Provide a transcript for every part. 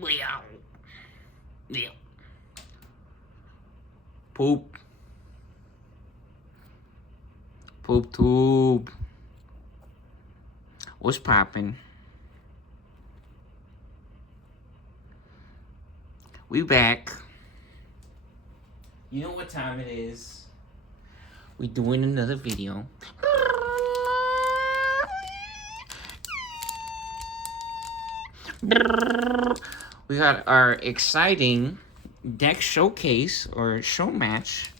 Meow. Meow. Poop. Poop tube. What's poppin'? We back. You know what time it is. We doing another video. We got our exciting deck showcase or show match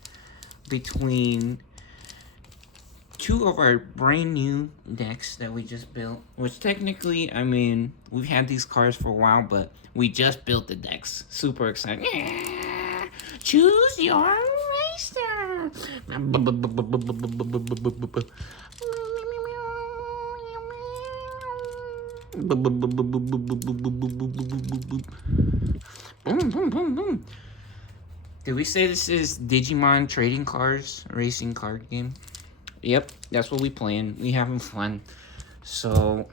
between two of our brand new decks that we just built. Which technically, I mean, we've had these cards for a while, but we just built the decks. Super excited. Yeah! Choose your racer. Boom, boom, boom, boom. Did we say this is Digimon trading cards, racing card game? Yep, that's what we playing. We having fun. So,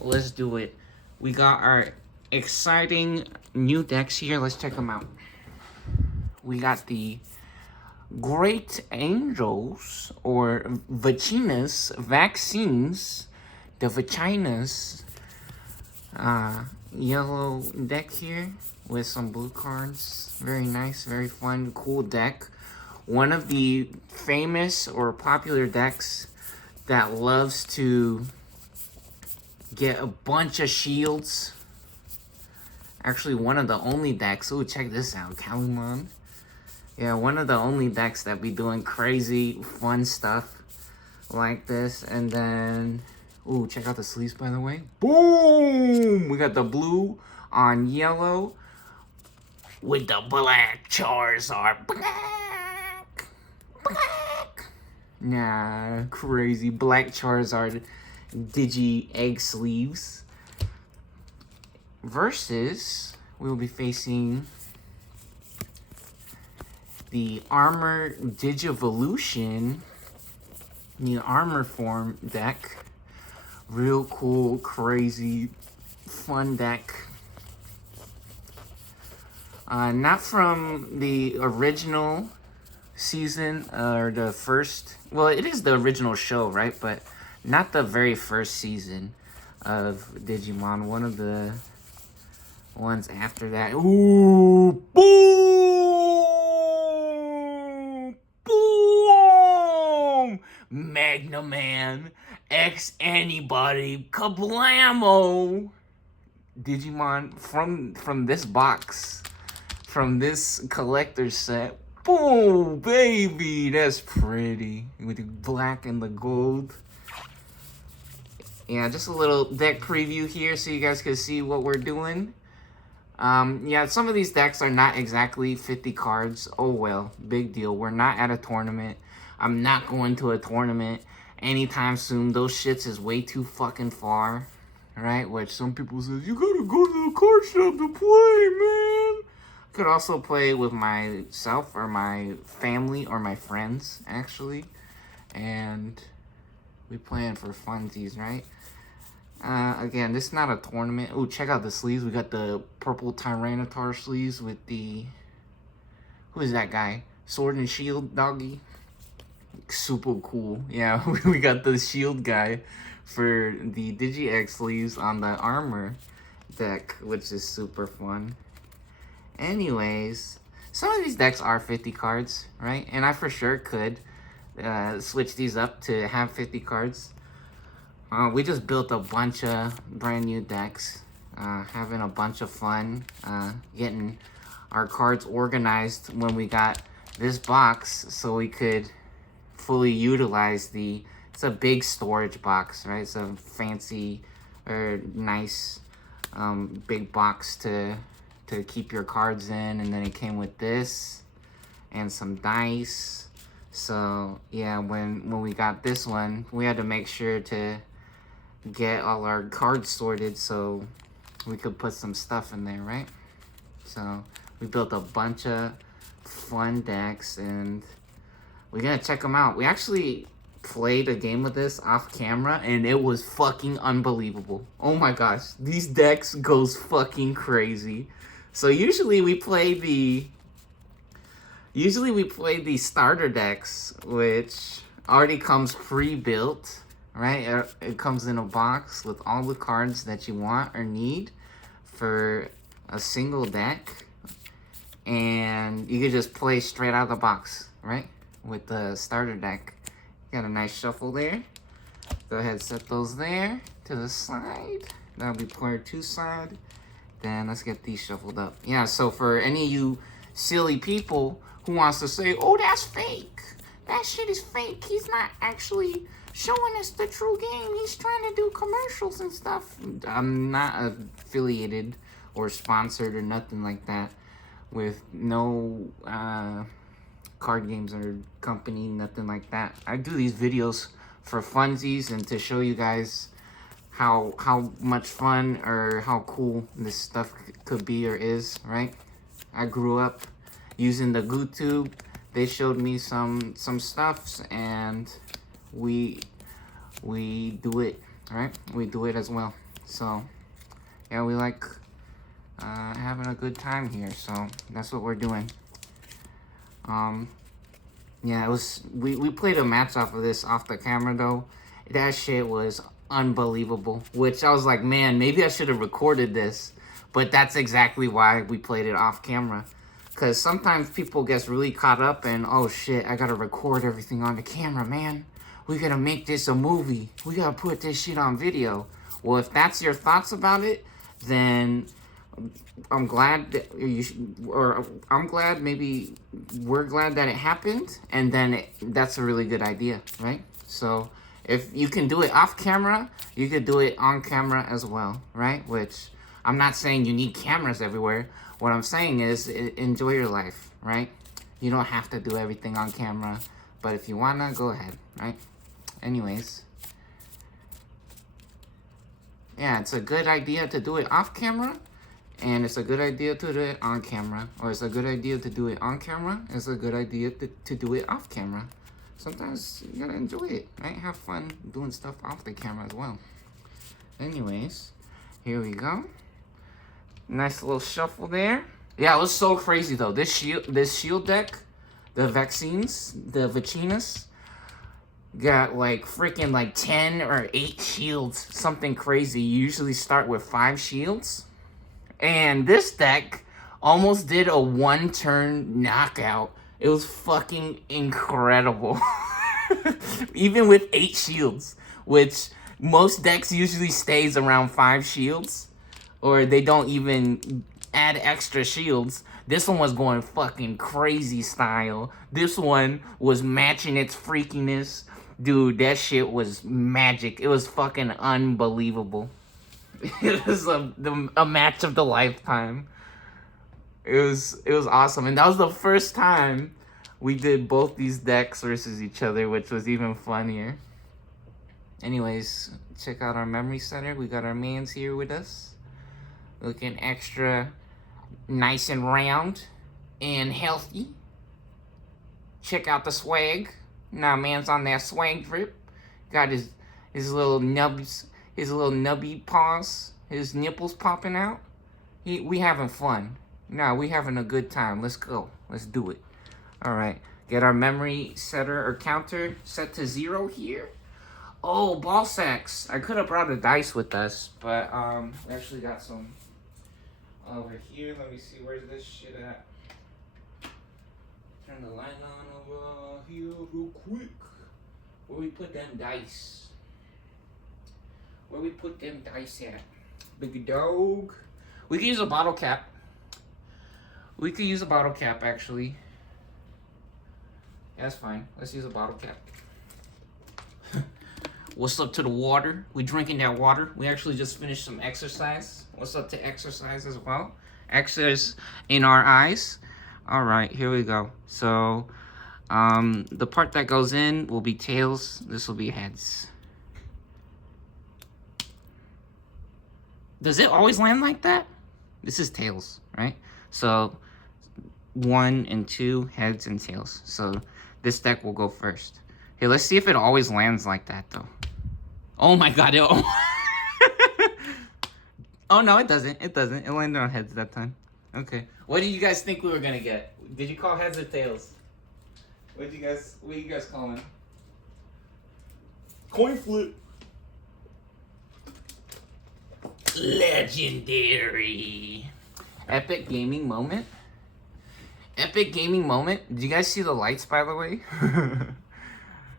let's do it. We got our exciting new decks here. Let's check them out. We got the Great Angels or Vacinas, Vaccines, the Vacinas yellow deck here with some blue cards. Very nice, very fun, cool deck. One of the famous or popular decks that loves to get a bunch of shields. Actually, one of the only decks. Oh, check this out, Calimon. Yeah, one of the only decks that be doing crazy, fun stuff like this. And then, ooh, check out the sleeves, by the way. Boom! We got the blue on yellow with the black Charizard. Black! Black! Nah, crazy. Black Charizard Digi Egg sleeves. Versus, we'll be facing the Armor Digivolution, the Armor Form deck. Real cool, crazy, fun deck. Not from the original season or the first. Well, it is the original show, right? But not the very first season of Digimon. One of the ones after that. Ooh, boom! Boom! Megaman X Anybody Kablamo! Digimon from this box, from this collector set. Boom, baby, that's pretty with the black and the gold. Yeah, just a little deck preview here so you guys can see what we're doing. Yeah, some of these decks are not exactly 50 cards. Oh well, big deal. We're not at a tournament. I'm not going to a tournament anytime soon. Those shits is way too fucking far, right? Which some people say, you gotta go to the card shop to play, man. Could also play with myself or my family or my friends, actually. And we playing for funsies, right? Again, this is not a tournament. Oh, check out the sleeves. We got the purple Tyranitar sleeves with the... Who is that guy? Sword and Shield doggy. Super cool. Yeah, we got the shield guy for the DigiX sleeves on the armor deck, which is super fun. Anyways, some of these decks are 50 cards, right? And I for sure could switch these up to have 50 cards. We just built a bunch of brand new decks, having a bunch of fun, getting our cards organized when we got this box so we could fully utilize it's a big storage box, right? It's a fancy or nice big box to keep your cards in, and then it came with this and some dice. So yeah, when we got this one, we had to make sure to get all our cards sorted so we could put some stuff in there, right? So we built a bunch of fun decks and we're gonna check them out. We actually played a game of this off camera, and it was fucking unbelievable. Oh my gosh, these decks goes fucking crazy. So usually we play the starter decks, which already comes pre-built, right? It comes in a box with all the cards that you want or need for a single deck, and you can just play straight out of the box, right? With the starter deck. Got a nice shuffle there. Go ahead and set those there to the side. That'll be player 2 side. Then let's get these shuffled up. Yeah, so for any of you silly people who wants to say, oh, that's fake. That shit is fake. He's not actually showing us the true game. He's trying to do commercials and stuff. I'm not affiliated or sponsored or nothing like that with no card games or company, nothing like that. I do these videos for funsies and to show you guys how much fun or how cool this stuff could be or is, right? I grew up using the GooTube. They showed me some stuffs, and we do it, right? We do it as well. So yeah, we like having a good time here, so that's what we're doing. Yeah, it was we played a match off of this off the camera though. That shit was unbelievable, which I was like, man, maybe I should have recorded this, but that's exactly why we played it off camera. Because sometimes people get really caught up in, oh shit, I gotta record everything on the camera, man. We gotta make this a movie. We gotta put this shit on video. Well, if that's your thoughts about it, then I'm glad that maybe we're glad that it happened, and then that's a really good idea, right? So if you can do it off camera, you could do it on camera as well, right? Which I'm not saying you need cameras everywhere. What I'm saying is enjoy your life, right? You don't have to do everything on camera, but if you wanna, go ahead, right? Anyways, yeah, it's a good idea to do it off camera. And it's a good idea to do it on camera. Or it's a good idea to do it on camera. It's a good idea to do it off camera. Sometimes you gotta enjoy it, right? Have fun doing stuff off the camera as well. Anyways, here we go. Nice little shuffle there. Yeah, it was so crazy though. This shield deck, the vaccines, the Vacinas, got like freaking like 10 or 8 shields. Something crazy. You usually start with 5 shields. And this deck almost did a 1-turn knockout. It was fucking incredible. Even with 8 shields, which most decks usually stays around 5 shields. Or they don't even add extra shields. This one was going fucking crazy style. This one was matching its freakiness. Dude, that shit was magic. It was fucking unbelievable. It was a match of the lifetime. It was awesome, and that was the first time we did both these decks versus each other, which was even funnier. Anyways, check out our memory center. We got our mans here with us, looking extra nice and round and healthy. Check out the swag. Now man's on that swag drip. Got his little nubs. His little nubby paws, his nipples popping out. We having fun. Nah, we having a good time. Let's go. Let's do it. All right. Get our memory setter or counter set to 0 here. Oh, ball sacks. I could have brought a dice with us, but we actually got some over here. Let me see. Where's this shit at? Turn the light on over here real quick. Where we put them dice? Where we put them dice at? Big dog. We could use a bottle cap. We could use a bottle cap, actually. That's fine. Let's use a bottle cap. What's up to the water? We drinking that water. We actually just finished some exercise. What's up to exercise as well? Exercise in our eyes. All right, here we go. So, the part that goes in will be tails. This will be heads. Does it always land like that? This is tails, right? So 1 and 2, heads and tails. So this deck will go first. Hey, let's see if it always lands like that, though. Oh my god, oh no, it doesn't. It doesn't. It landed on heads that time. Okay. What do you guys think we were gonna get? Did you call heads or tails? What are you guys calling? Coin flip. Legendary. Epic gaming moment. Epic gaming moment. Did you guys see the lights, by the way?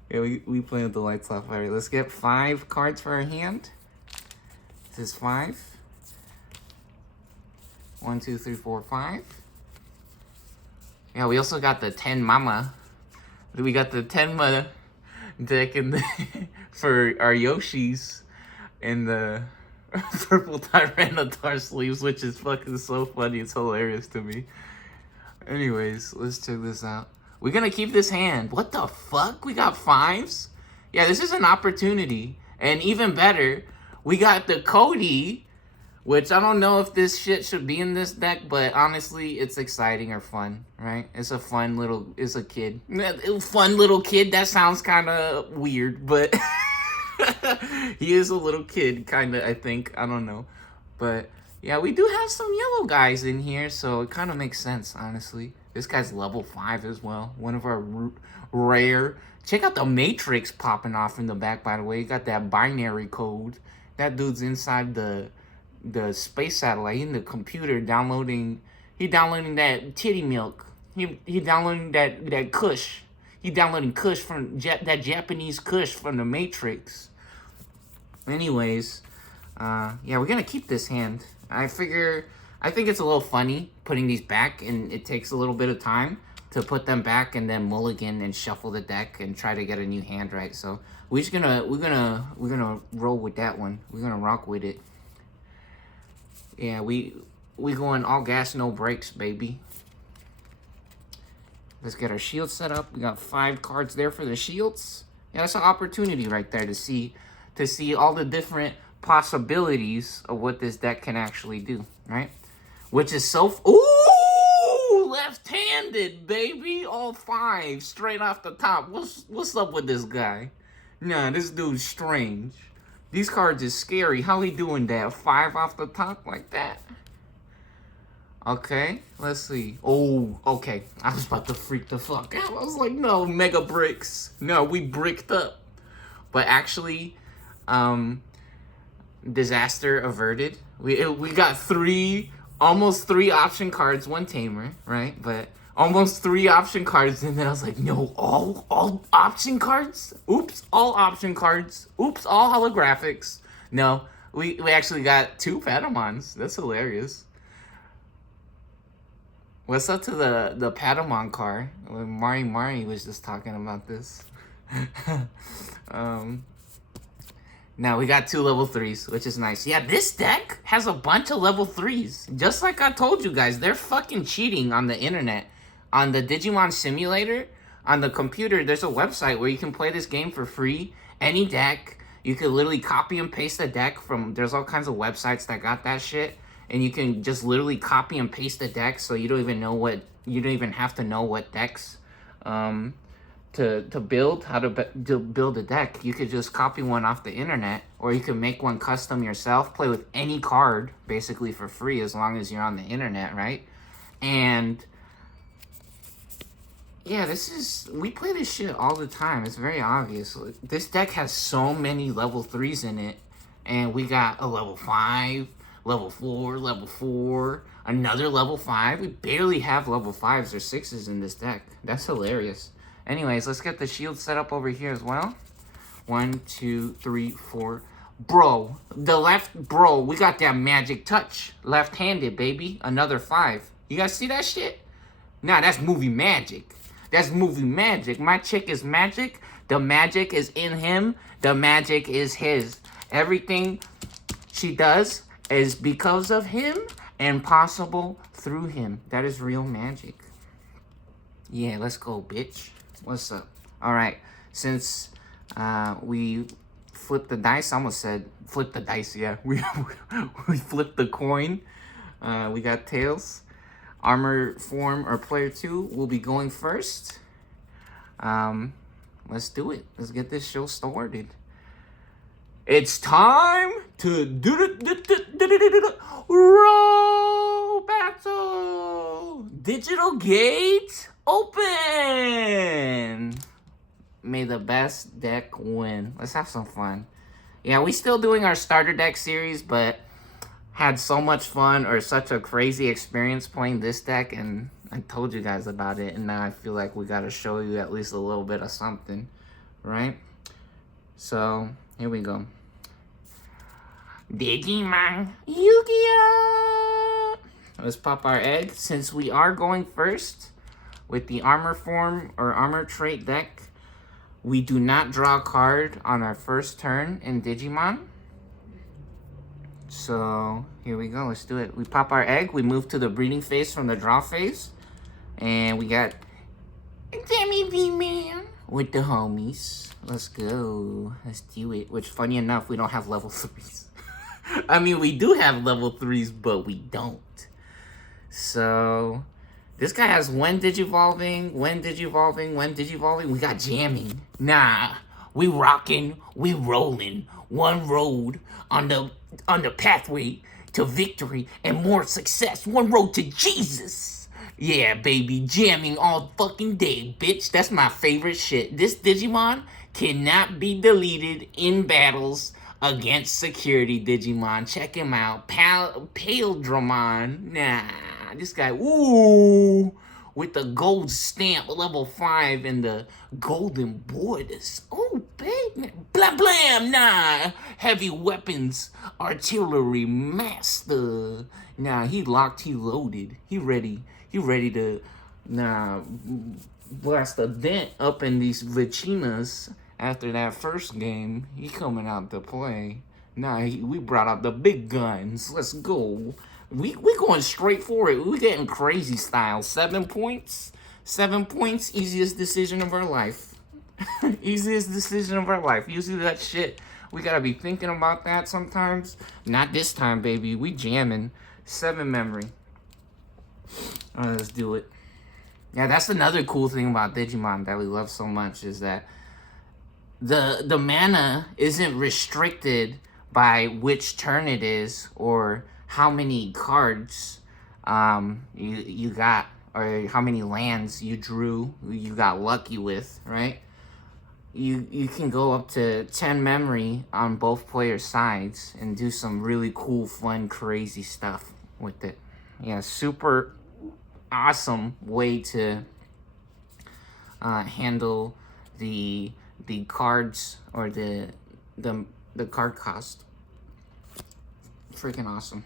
Yeah, we play with the lights off. All right, let's get 5 cards for our hand. This is 5. 1, 2, 3, 4, 5. Yeah, we also got the 10 Mama. We got the 10 Mama deck in the for our Yoshis and the purple Tyranitar sleeves, which is fucking so funny. It's hilarious to me. Anyways, let's check this out. We're gonna keep this hand. What the fuck? We got 5s? Yeah, this is an opportunity. And even better, we got the Cody, which I don't know if this shit should be in this deck, but honestly, it's exciting or fun, right? It's a fun little, it's a kid. Fun little kid, that sounds kind of weird, but he is a little kid, kind of, I think. I don't know. But yeah, we do have some yellow guys in here, so it kind of makes sense, honestly. This guy's level 5 as well. One of our rare. Check out the Matrix popping off in the back, by the way. You got that binary code. That dude's inside the space satellite in the computer downloading. He downloading that titty milk. He downloading that Kush. He downloading Kush from that Japanese Kush from the Matrix. Anyways, yeah, we're gonna keep this hand. I think it's a little funny putting these back, and it takes a little bit of time to put them back and then mulligan and shuffle the deck and try to get a new hand right. So we're gonna roll with that one. We're gonna rock with it. Yeah, we going all gas, no brakes, baby. Let's get our shield set up. We got 5 cards there for the shields. Yeah, that's an opportunity right there to see all the different possibilities of what this deck can actually do, right? Which is so... Ooh! Left-handed, baby! All 5, straight off the top. What's up with this guy? Nah, this dude's strange. These cards is scary. How he doing that? 5 off the top like that? Okay, let's see. Oh, okay. I was about to freak the fuck out. I was like, no, Mega Bricks. No, we bricked up. But actually, disaster averted. We got almost 3 option cards, 1 tamer, right? But almost 3 option cards, and then I was like, no, all option cards? Oops, all option cards. Oops, all holographics. No, we actually got 2 Patamons. That's hilarious. What's up to the Patamon car? Mari was just talking about this. Now we got 2 level 3s, which is nice. Yeah, this deck has a bunch of level 3s. Just like I told you guys, they're fucking cheating on the internet. On the Digimon Simulator, on the computer, there's a website where you can play this game for free. Any deck. You can literally copy and paste the deck from... There's all kinds of websites that got that shit. And you can just literally copy and paste the deck, so you don't even know what... You don't even have to know what decks... To build, how to build a deck. You could just copy one off the internet, or you could make one custom yourself, play with any card, basically for free, as long as you're on the internet, right? And yeah, we play this shit all the time. It's very obvious. This deck has so many level 3s in it, and we got a level 5, level 4, level 4, another level 5. We barely have level 5s or 6s in this deck. That's hilarious. Anyways, let's get the shield set up over here as well. 1, 2, 3, 4. Bro, we got that magic touch. Left-handed, baby. Another 5. You guys see that shit? Nah, that's movie magic. That's movie magic. My chick is magic. The magic is in him. The magic is his. Everything she does is because of him and possible through him. That is real magic. Yeah, let's go, bitch. What's up? All right, since we flipped the dice, I almost said flip the dice, yeah. We flipped the coin. We got tails. Armor form or player 2 will be going first. let's do it. Let's get this show started. It's time to do the roll battle. Digital gate open. May the best deck win. Let's have some fun. Yeah, we still doing our starter deck series, but had so much fun or such a crazy experience playing this deck, and I told you guys about it, and now I feel like we gotta show you at least a little bit of something, right? So, here we go. Digimon Yu-Gi-Oh! Let's pop our egg. Since we are going first with the armor form or armor trait deck, we do not draw a card on our first turn in Digimon. So, here we go. Let's do it. We pop our egg. We move to the breeding phase from the draw phase. And we got Demi V-Man with the homies. Let's go. Let's do it. Which, funny enough, we don't have level 3s. I mean, we do have level 3s, but we don't. So, this guy has when Digivolving. We got jamming. Nah, we rocking, we rolling. One road on the pathway to victory and more success. One road to Jesus. Yeah, baby, jamming all fucking day, bitch. That's my favorite shit. This Digimon cannot be deleted in battles against security Digimon. Check him out. Pale Dramon. Nah, this guy, ooh, with the gold stamp, level 5, and the golden borders. Oh, baby. Blam, blam, nah. Heavy weapons, artillery master. Nah, he locked, he loaded. He ready to, blast a dent up in these Vachinas after that first game. He coming out to play. Nah, we brought out the big guns. Let's go. We going straight for it. We getting crazy style. 7 points. 7 points. Easiest decision of our life. Easiest decision of our life. Usually that shit, we gotta be thinking about that sometimes. Not this time, baby. We jamming. 7 memory. Alright, let's do it. Yeah, that's another cool thing about Digimon that we love so much, is that the mana isn't restricted by which turn it is or how many cards you got, or how many lands you drew, you got lucky with, right? You can go up to 10 memory on both players' sides and do some really cool, fun, crazy stuff with it. Yeah, super awesome way to handle the cards or the card cost. Freaking awesome.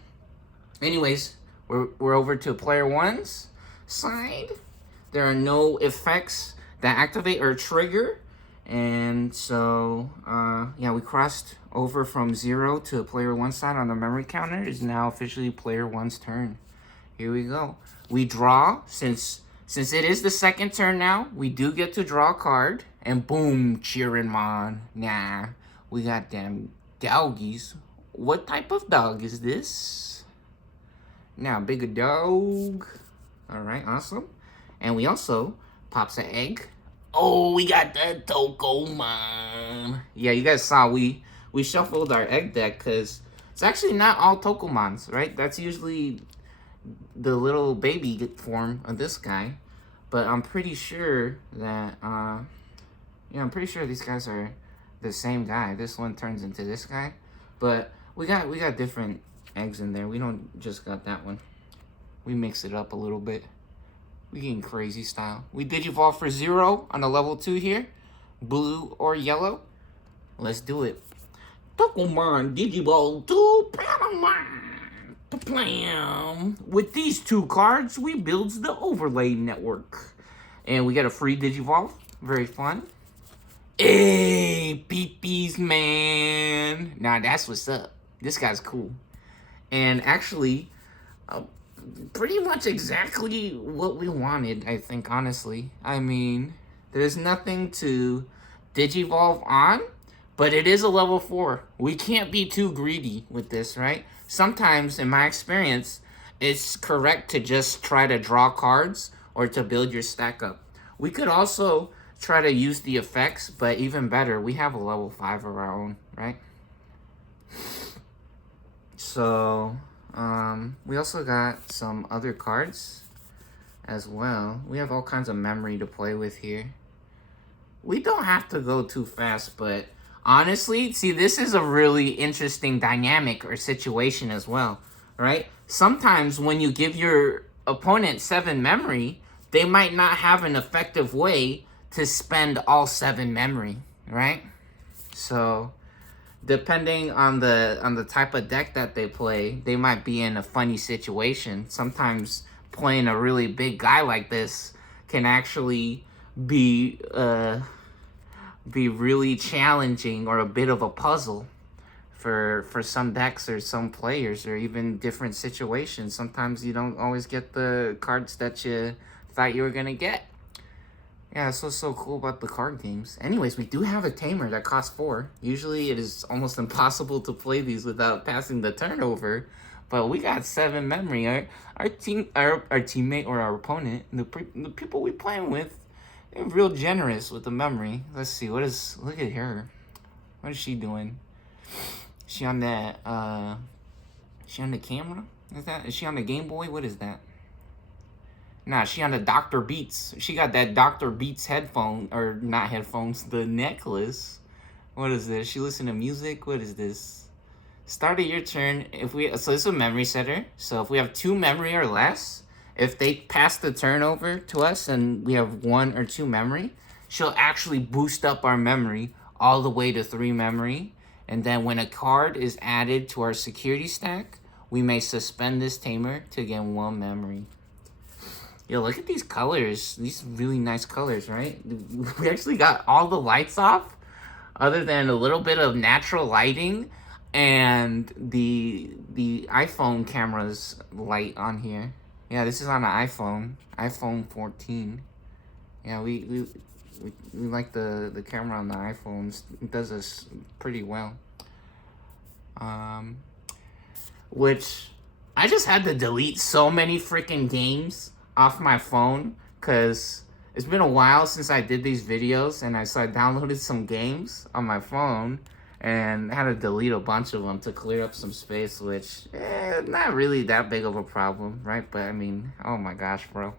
Anyways, we're over to player 1's side. There are no effects that activate or trigger. And so, yeah, we crossed over from 0 to player 1's side on the memory counter. It's now officially player 1's turn. Here we go. We draw. Since it is the second turn now, we do get to draw a card. And boom, Chirinmon. Nah, we got them doggies. What type of dog is this? Now, bigger dog. All right, awesome. And we also pops an egg. Oh, we got that Tokomon. Yeah, you guys saw we shuffled our egg deck because it's actually not all Tokomons, right? That's usually the little baby form of this guy. But I'm pretty sure that, yeah, I'm pretty sure these guys are the same guy. This one turns into this guy. But we got different eggs in there. We don't just got that one. We mix it up a little bit. We getting crazy style. We Digivolve for 0 on the level 2 here. Blue or yellow. Let's do it. Pokemon Digivolve to Panama. With these 2 cards, we builds the overlay network. And we get a free Digivolve. Very fun. Hey, peepees, man. Nah, that's what's up. This guy's cool. And actually, pretty much exactly what we wanted, I think, honestly. I mean, there's nothing to Digivolve on, but it is a level 4. We can't be too greedy with this, right? Sometimes, in my experience, it's correct to just try to draw cards or to build your stack up. We could also try to use the effects, but even better, we have a level 5 of our own, right? So, we also got some other cards as well. We have all kinds of memory to play with here. We don't have to go too fast, but honestly, see, this is a really interesting dynamic or situation as well, right? Sometimes when you give your opponent 7 memory, they might not have an effective way to spend all 7 memory, right? So, depending on the type of deck that they play, they might be in a funny situation. Sometimes playing a really big guy like this can actually be really challenging or a bit of a puzzle for some decks or some players or even different situations. Sometimes you don't always get the cards that you thought you were gonna get. Yeah, that's what's so cool about the card games. Anyways, we do have a tamer that costs 4. Usually it is almost impossible to play these without passing the turnover. But we got 7 memory. Our teammate or our opponent, the people we playing with, they're real generous with the memory. Let's see, look at her. What is she doing? Is she on that, is she on the camera? Is she on the Game Boy? What is that? Nah, she on the Dr. Beats. She got that Dr. Beats headphone, or not headphones, the necklace. What is this? She listen to music? What is this? Start of your turn. So this is a memory setter. So if we have 2 memory or less, if they pass the turnover to us and we have 1 or 2 memory, she'll actually boost up our memory all the way to 3 memory. And then when a card is added to our security stack, we may suspend this tamer to gain 1 memory. Yo, look at these colors. These really nice colors, right? We actually got all the lights off, other than a little bit of natural lighting and the iPhone camera's light on here. Yeah, this is on an iPhone 14. Yeah, we like the camera on the iPhones. It does us pretty well. Which I just had to delete so many freaking games off my phone because it's been a while since I did these videos, and so I downloaded some games on my phone and had to delete a bunch of them to clear up some space, which not really that big of a problem, right? But I mean, oh my gosh, bro.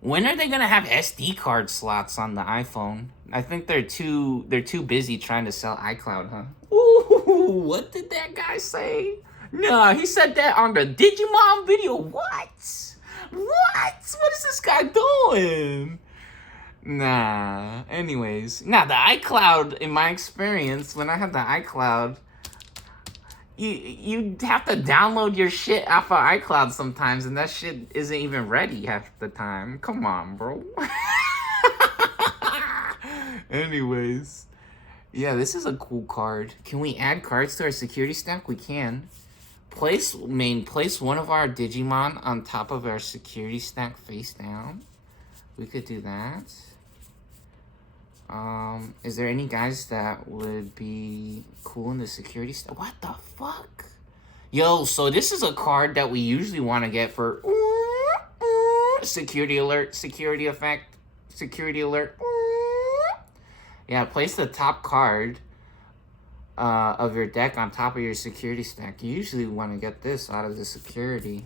When are they gonna have SD card slots on the iPhone? I think they're too busy trying to sell iCloud, huh? Ooh, what did that guy say? No, he said that on the Digimon video. What? What is this guy doing? Nah. Anyways, the iCloud, in my experience, when I had the iCloud, you have to download your shit off of iCloud sometimes, and that shit isn't even ready half the time. Come on, bro. Anyways, yeah, this is a cool card. Can we add cards to our security stack? We can. Place one of our Digimon on top of our security stack face down. We could do that. Is there any guys that would be cool in the security stack? What the fuck? Yo, so this is a card that we usually want to get for security alert, security effect, security alert. Yeah, place the top card of your deck on top of your security stack. You usually want to get this out of the security.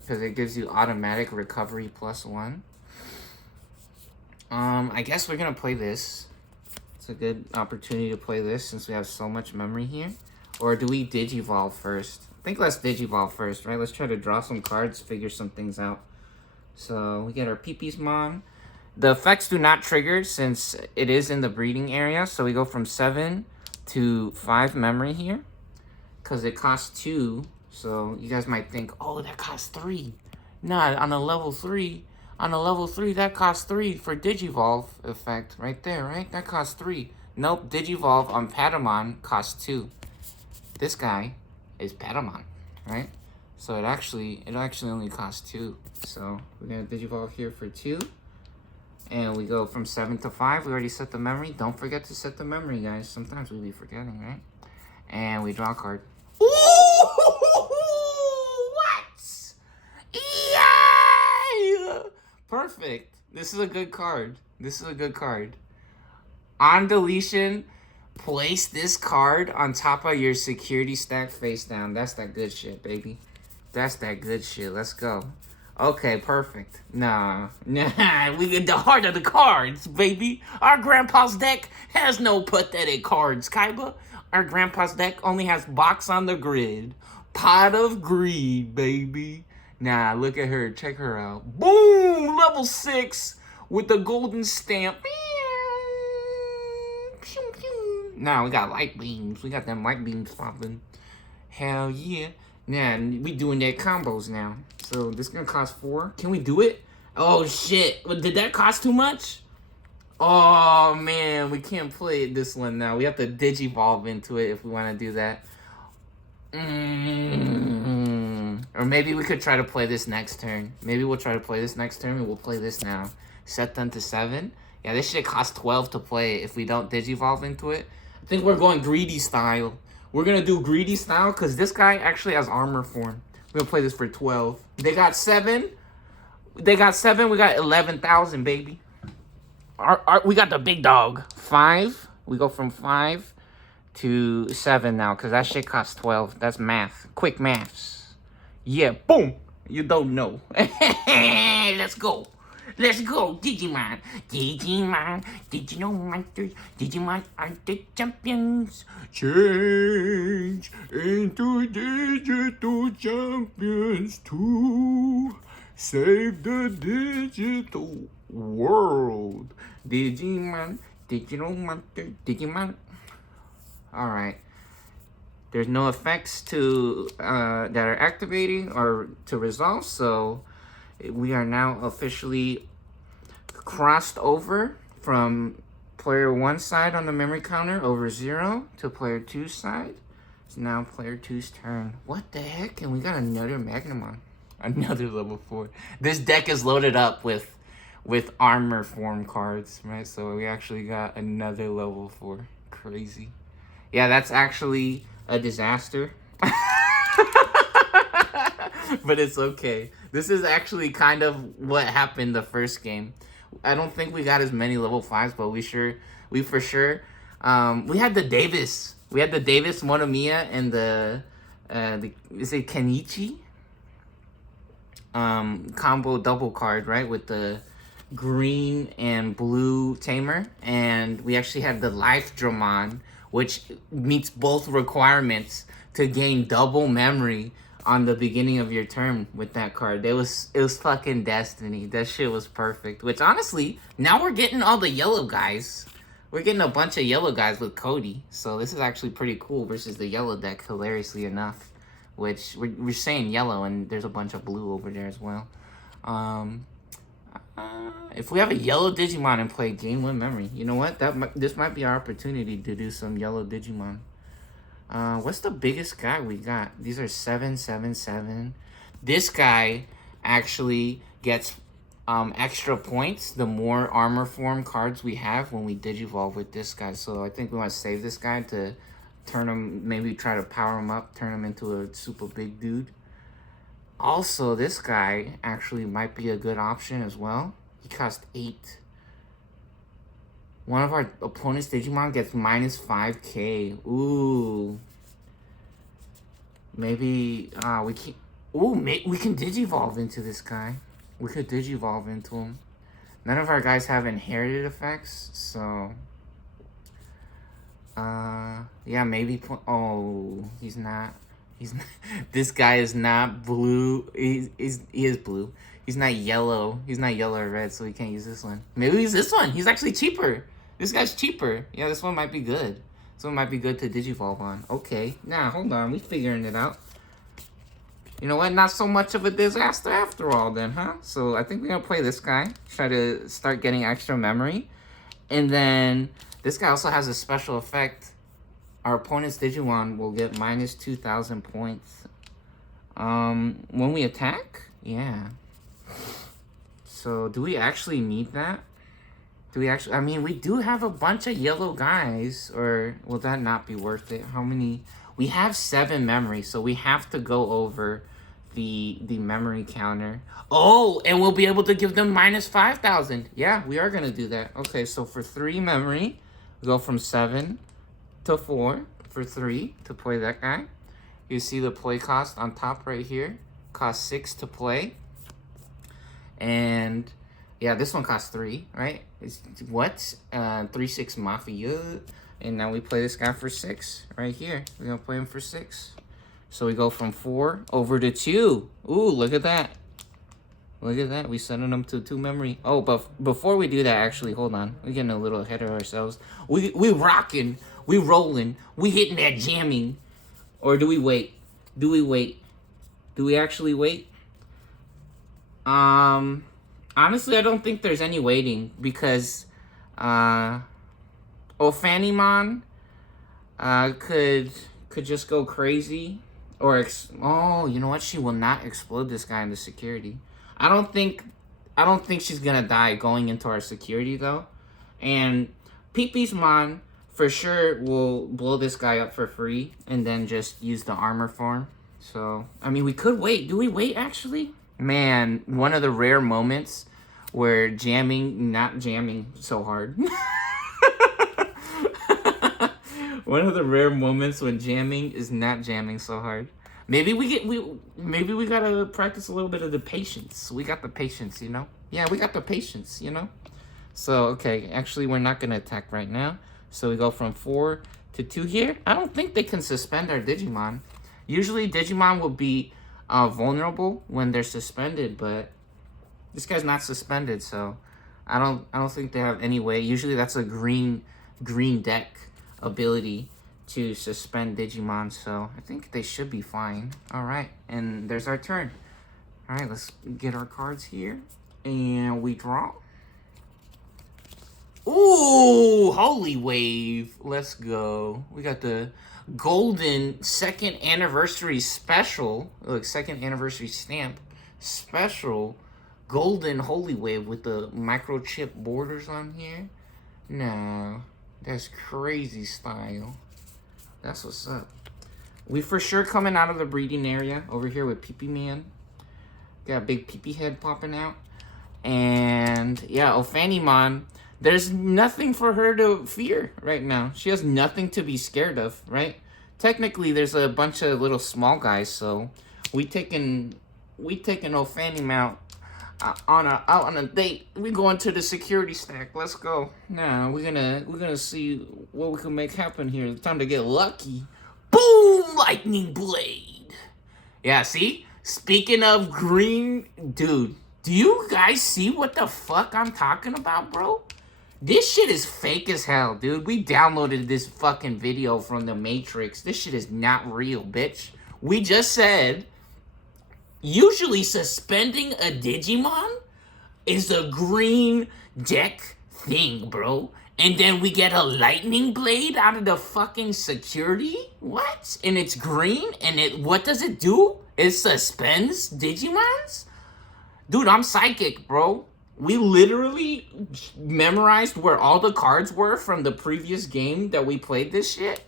Because it gives you automatic recovery +1. I guess we're going to play this. It's a good opportunity to play this since we have so much memory here. Or do we Digivolve first? I think let's Digivolve first, right? Let's try to draw some cards, figure some things out. So we get our Peepeesmon. The effects do not trigger since it is in the breeding area. So we go from 7 to 5 memory here, because it costs 2. So you guys might think, oh, that costs 3. Nah, on a level 3 that costs 3 for Digivolve effect right there, right? That costs 3. Nope, Digivolve on Patamon costs 2. This guy is Patamon, right? So it actually only costs 2. So we're gonna Digivolve here for 2. And we go from 7 to 5. We already set the memory. Don't forget to set the memory, guys. Sometimes we be forgetting, right? And we draw a card. Ooh! What? Yay! Perfect. This is a good card. This is a good card. On deletion, place this card on top of your security stack face down. That's that good shit, baby. That's that good shit. Let's go. Okay, perfect. Nah, we get the heart of the cards, baby. Our grandpa's deck has no pathetic cards, Kaiba. Our grandpa's deck only has box on the grid. Pot of greed, baby. Nah, look at her. Check her out. Boom! Level 6 with the golden stamp. Now we got light beams. We got them light beams popping. Hell yeah. Nah, we doing that combos now. So this is gonna cost 4. Can we do it? Oh shit. Did that cost too much? Oh man, we can't play this one now. We have to digivolve into it if we want to do that. Or maybe we could try to play this next turn. Maybe we'll try to play this next turn and we'll play this now. Set them to 7. Yeah, this shit costs 12 to play if we don't digivolve into it. I think we're going greedy style. We're going to do greedy style because this guy actually has armor form. We're going to play this for 12. They got 7. We got 11,000, baby. We got the big dog. 5. We go from 5 to 7 now because that shit costs 12. That's math. Quick maths. Yeah, boom. You don't know. Let's go. Let's go, Digimon. Digimon, monsters. Digimon are the champions. Change into digital champions to save the digital world. Digimon, digital monster, Digimon. Alright. There's no effects to that are activating or to resolve, so we are now officially crossed over from player 1 side on the memory counter over 0 to player 2 side. It's now player 2's turn. What the heck? And we got another Megaman. Another level 4. This deck is loaded up with armor form cards, right? So we actually got another level 4. Crazy. Yeah, that's actually a disaster. But it's okay. This is actually kind of what happened the first game. I don't think we got as many level 5s, but we for sure we had the Davis. We had the Davis Monomiya and the is it Kenichi? Combo double card, right? With the green and blue tamer. And we actually had the Life Dramon, which meets both requirements to gain double memory on the beginning of your turn with that card. It was fucking destiny. That shit was perfect. Which honestly, now we're getting all the yellow guys. We're getting a bunch of yellow guys with Cody. So this is actually pretty cool versus the yellow deck, hilariously enough. Which we're saying yellow and there's a bunch of blue over there as well. If we have a yellow Digimon and play gain 1 memory, you know what? This might be our opportunity to do some yellow Digimon. What's the biggest guy we got? These are 7, 7, 7. This guy actually gets extra points the more armor form cards we have when we digivolve with this guy. So I think we want to save this guy to turn him, maybe try to power him up, turn him into a super big dude. Also, this guy actually might be a good option as well. He costs 8. One of our opponent's Digimon gets minus 5k. Ooh. Maybe we can. Ooh, we can digivolve into this guy. We could digivolve into him. None of our guys have inherited effects, so yeah, maybe. Oh, he's not. He's not, this guy is not blue. He is blue. He's not yellow. He's not yellow or red, so we can't use this one. Maybe we use this one. He's actually cheaper. This guy's cheaper. Yeah, this one might be good. This one might be good to digivolve on. Okay. Now, hold on. We figuring it out. You know what? Not so much of a disaster after all then, huh? So I think we're going to play this guy. Try to start getting extra memory. And then this guy also has a special effect. Our opponent's Digimon will get minus 2,000 points. When we attack? Yeah. So do we actually need that? Do we actually? I mean, we do have a bunch of yellow guys, or will that not be worth it? How many? We have 7 memory, so we have to go over the memory counter. Oh, and we'll be able to give them minus 5,000. Yeah, we are gonna do that. Okay, so for 3 memory, we go from 7 to 4 for 3 to play that guy. You see the play cost on top right here. Cost 6 to play. And yeah, this one costs 3, right? What? 3/6 Mafia. And now we play this guy for 6 right here. We're gonna play him for 6. So we go from 4 over to 2. Ooh, look at that. Look at that. We sending them to 2 memory. Oh, but before we do that, actually, hold on. We're getting a little ahead of ourselves. We rocking. We rolling. We hitting that jamming. Or do we wait? Do we wait? Do we actually wait? Honestly, I don't think there's any waiting because Ophanimon could just go crazy, or oh, you know what? She will not explode this guy into security. I don't think she's gonna die going into our security though, and Peepee's Mon for sure will blow this guy up for free and then just use the armor form. So I mean, we could wait. Do we wait actually? Man, one of the rare moments where not jamming so hard. One of the rare moments when jamming is not jamming so hard. Maybe we gotta practice a little bit of the patience. We got the patience, you know? Yeah, we got the patience, you know? So, okay, actually we're not gonna attack right now. So we go from 4 to 2 here. I don't think they can suspend our Digimon. Usually Digimon will be vulnerable when they're suspended, but this guy's not suspended, so I don't think they have any way. Usually that's a green deck ability to suspend Digimon, so I think they should be fine. All right, and there's our turn. All right, let's get our cards here, and we draw. Ooh, Holy Wave. Let's go. We got the golden 2nd anniversary special, like 2nd anniversary stamp special golden Holy Wave with the microchip borders on here. No, that's crazy style. That's what's up. We for sure coming out of the breeding area over here with Pee Pee Man. Got a big Pee Pee head popping out. And yeah, Ophanimon, there's nothing for her to fear right now. She has nothing to be scared of, right? Technically, there's a bunch of little small guys, so we taking Ophanimon out on a date. We going to the security stack. Let's go. Now we're gonna see what we can make happen here. It's time to get lucky. Boom! Lightning blade. Yeah, see? Speaking of green, dude, do you guys see what the fuck I'm talking about, bro? This shit is fake as hell, dude. We downloaded this fucking video from the Matrix. This shit is not real, bitch. We just said, usually suspending a Digimon is a green deck thing, bro. And then we get a lightning blade out of the fucking security? What? And it's green? And what does it do? It suspends Digimons? Dude, I'm psychic, bro. We literally memorized where all the cards were from the previous game that we played this shit.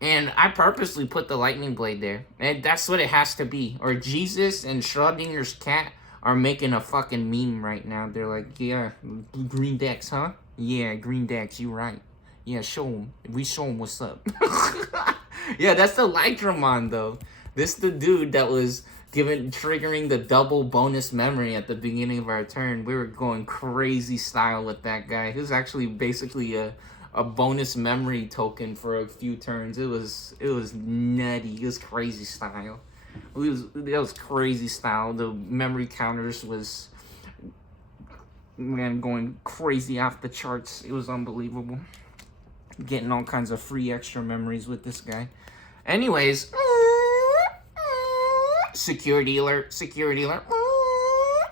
And I purposely put the lightning blade there. And that's what it has to be. Or Jesus and Schrodinger's cat are making a fucking meme right now. They're like, yeah, green decks, huh? Yeah, green decks, you right. Yeah, show them. We show them what's up. Yeah, that's the Lytramon, though. This the dude that was triggering the double bonus memory at the beginning of our turn. We were going crazy style with that guy. He was actually basically a bonus memory token for a few turns. It was nutty. It was crazy style. That was crazy style. The memory counters was, man, going crazy off the charts. It was unbelievable. Getting all kinds of free extra memories with this guy. Anyways, security alert, security alert,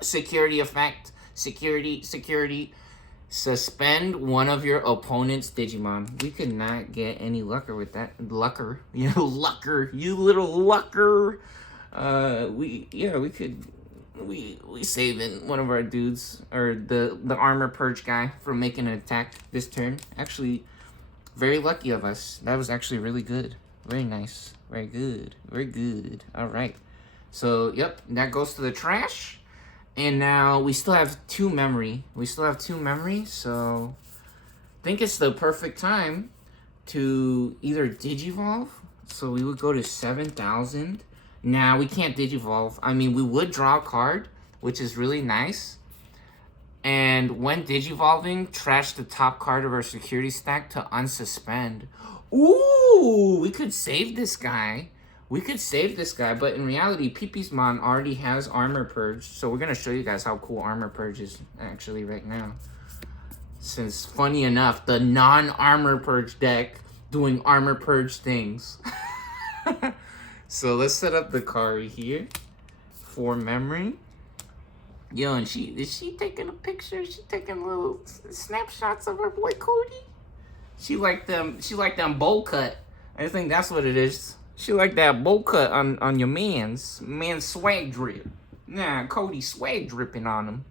security effect, security. Suspend one of your opponent's Digimon. We could not get any lucker with that. Lucker. You know, lucker. You little lucker. We saving one of our dudes, or the armor purge guy, from making an attack this turn. Actually, very lucky of us. That was actually really good. Very nice. Very good. Very good. All right. So, yep, that goes to the trash. And now we still have 2 memory. So I think it's the perfect time to either digivolve. So we would go to 7,000. Now we can't digivolve. I mean, we would draw a card, which is really nice. And when digivolving, trash the top card of our security stack to unsuspend. Ooh, we could save this guy. But in reality, Peepee's Mon already has Armor Purge. So we're going to show you guys how cool Armor Purge is actually right now. Since, funny enough, the non-Armor Purge deck doing Armor Purge things. So let's set up the Kari here for memory. Yo, and is she taking a picture? She taking little snapshots of her boy Cody? She like them bowl cut. I think that's what it is. She like that bowl cut on your man's swag drip. Nah, Cody swag dripping on him.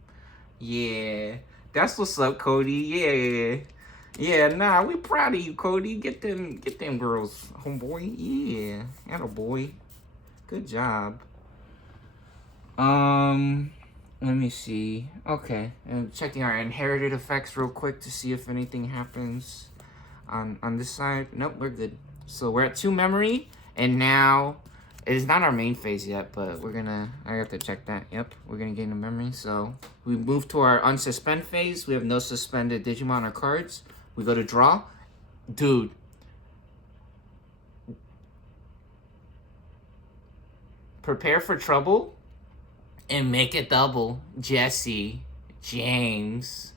Yeah, that's what's up, Cody. Yeah, nah, we proud of you, Cody. Get them girls, homeboy. Yeah, attaboy. Good job. Let me see. Okay, and checking our inherited effects real quick to see if anything happens on this side. Nope, we're good. So we're at 2 memory, and now it is not our main phase yet, but I have to check that. Yep, we're gonna gain the memory. So we move to our unsuspend phase. We have no suspended Digimon or cards. We go to draw. Dude. Prepare for trouble and make it double. Jesse. James.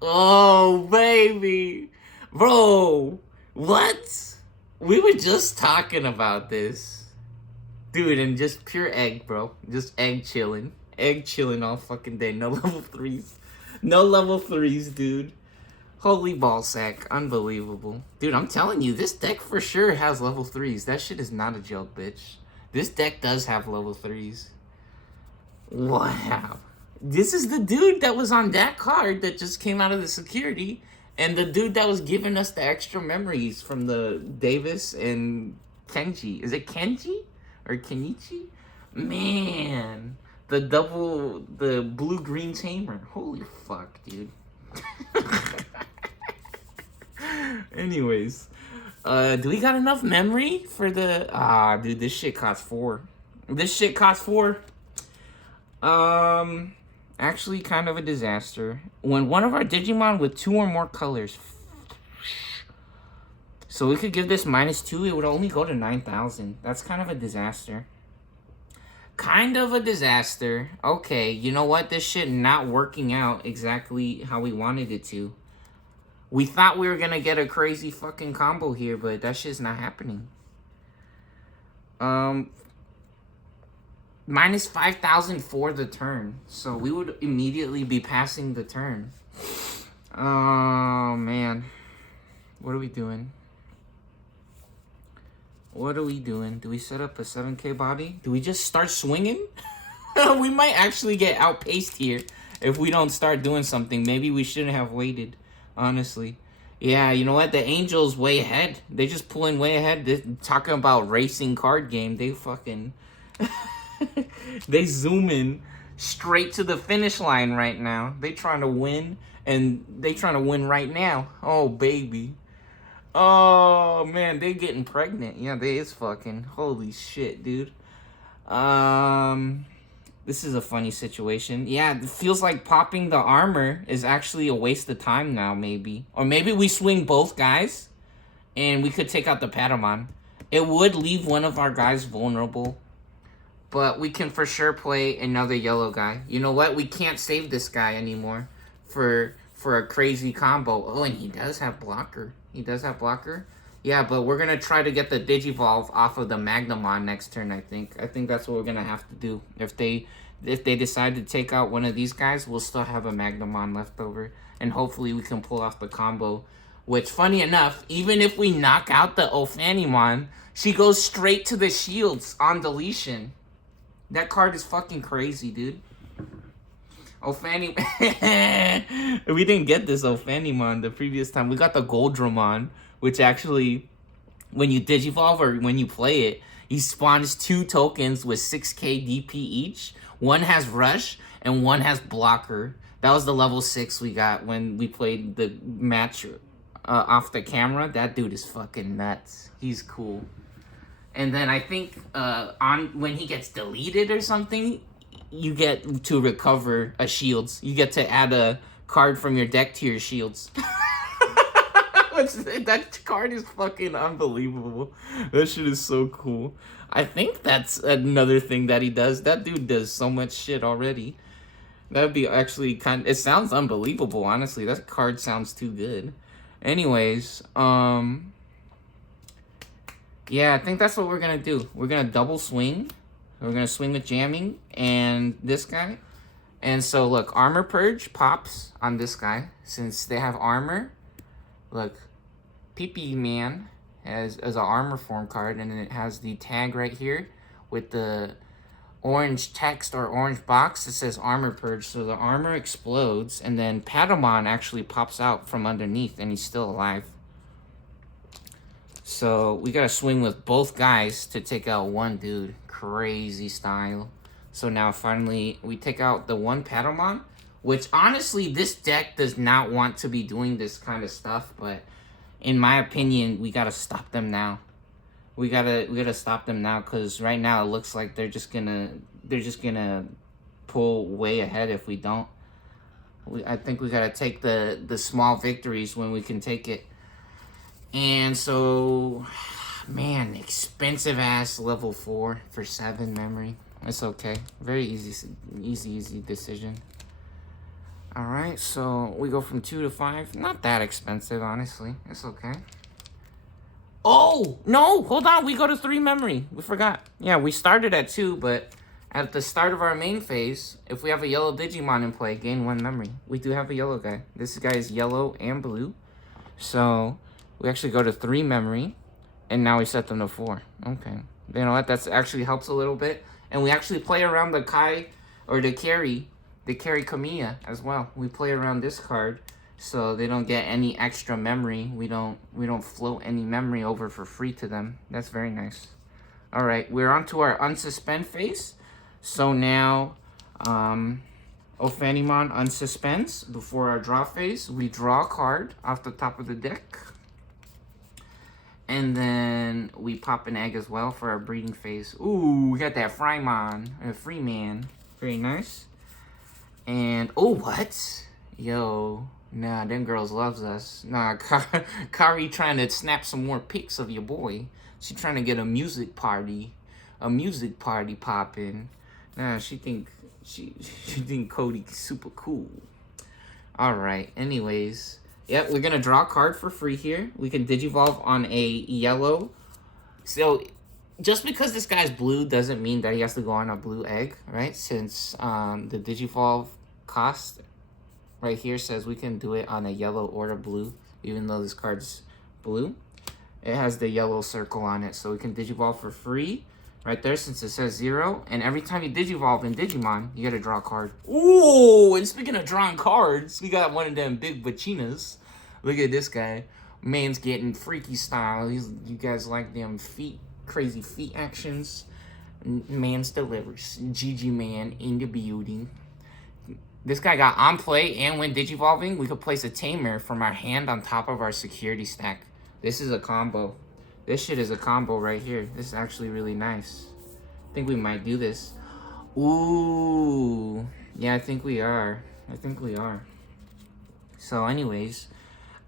Oh, baby. Bro. What? We were just talking about this. Dude, and just pure egg, bro. Just egg chilling. Egg chilling all fucking day. No level 3s. No level 3s, dude. Holy ballsack. Unbelievable. Dude, I'm telling you, this deck for sure has level 3s. That shit is not a joke, bitch. This deck does have level 3s. Wow. This is the dude that was on that card that just came out of the security. And the dude that was giving us the extra memories from the Davis and Kenji. Is it Kenji? Or Kenichi? Man. The blue-green tamer. Holy fuck, dude. Anyways, do we got enough memory for the... dude, this shit costs 4. Actually kind of a disaster. When one of our Digimon with 2 or more colors... So we could give this -2, it would only go to 9,000. That's kind of a disaster. Okay, you know what? This shit not working out exactly how we wanted it to. We thought we were gonna get a crazy fucking combo here, but that shit's not happening. -5,000 for the turn. So we would immediately be passing the turn. Oh, man. What are we doing? Do we set up a 7K body? Do we just start swinging? We might actually get outpaced here if we don't start doing something. Maybe we shouldn't have waited, honestly. Yeah, you know what? The Angels way ahead. They just pulling way ahead. They're talking about racing card game. They fucking... they zoom in straight to the finish line right now. They trying to win, and they trying to win right now. Oh, baby. Oh, man, they getting pregnant. Yeah, they is fucking. Holy shit, dude. This is a funny situation. Yeah, it feels like popping the armor is actually a waste of time now, maybe. Or maybe we swing both guys, and we could take out the Patamon. It would leave one of our guys vulnerable. But we can for sure play another yellow guy. You know what? We can't save this guy anymore for a crazy combo. Oh, and he does have blocker. Yeah, but we're going to try to get the Digivolve off of the Magnamon next turn, I think. I think that's what we're going to have to do. If they decide to take out one of these guys, we'll still have a Magnamon left over. And hopefully we can pull off the combo. Which, funny enough, even if we knock out the Ophanimon, she goes straight to the shields on deletion. That card is fucking crazy, dude. Ophanimon. We didn't get this Ophanimon the previous time. We got the Goldramon, which actually, when you Digivolve or when you play it, He spawns 2 tokens with 6k DP each. One has Rush and one has Blocker. That was the level 6 we got when we played the match off the camera. That dude is fucking nuts. He's cool. And then I think when he gets deleted or something, you get to recover a shields. You get to add a card from your deck to your shields. That card is fucking unbelievable. That shit is so cool. I think that's another thing that he does. That dude does so much shit already. That'd be actually it sounds unbelievable, honestly. That card sounds too good. Anyways, yeah, I think that's what we're gonna do. We're gonna double swing. We're gonna swing with jamming and this guy. And so look, Armor Purge pops on this guy since they have armor. Look, PP Man has an armor form card, and then it has the tag right here with the orange text or orange box that says Armor Purge. So the armor explodes, and then Patamon actually pops out from underneath, and he's still alive. So we gotta swing with both guys to take out one dude. Crazy style. So now finally we take out the one Patamon, which honestly this deck does not want to be doing this kind of stuff, but in my opinion we gotta stop them now. We gotta stop them now, because right now it looks like they're just gonna pull way ahead if we don't. I think we gotta take the small victories when we can take it. And so, man, expensive ass level 4 for 7 memory. It's okay. Very easy decision. Alright, so we go from 2 to 5. Not that expensive, honestly. It's okay. Oh, no, hold on. We go to 3 memory. We forgot. Yeah, we started at 2, but at the start of our main phase, if we have a yellow Digimon in play, gain 1 memory. We do have a yellow guy. This guy is yellow and blue. So we actually go to 3 memory, and now we set them to 4. Okay. You know what? That actually helps a little bit. And we actually play around the Kai, or the carry Kamiya as well. We play around this card, so they don't get any extra memory. We don't float any memory over for free to them. That's very nice. All right, we're on to our unsuspend phase. So now, Ophanimon unsuspends before our draw phase. We draw a card off the top of the deck. And then we pop an egg as well for our breeding phase. Ooh, we got that Freeman. Very nice. And, oh, what? Yo, nah, them girls loves us. Nah, Kari trying to snap some more pics of your boy. She trying to get a music party popping. Nah, she think Cody's super cool. All right, anyways. Yep, we're going to draw a card for free here. We can Digivolve on a yellow. So, just because this guy's blue doesn't mean that he has to go on a blue egg, right? Since the Digivolve cost right here says we can do it on a yellow or a blue, even though this card's blue. It has the yellow circle on it, so we can Digivolve for free right there since it says 0. And every time you Digivolve in Digimon, you gotta draw a card. Ooh, and speaking of drawing cards, we got one of them big bachinas. Look at this guy. Man's getting freaky style. You guys like them crazy feet actions? Man's delivers. GG Man in the building. This guy got on play, and when Digivolving, we could place a Tamer from our hand on top of our security stack. This is a combo. This shit is a combo right here. This is actually really nice. I think we might do this. Ooh. Yeah, I think we are. So anyways,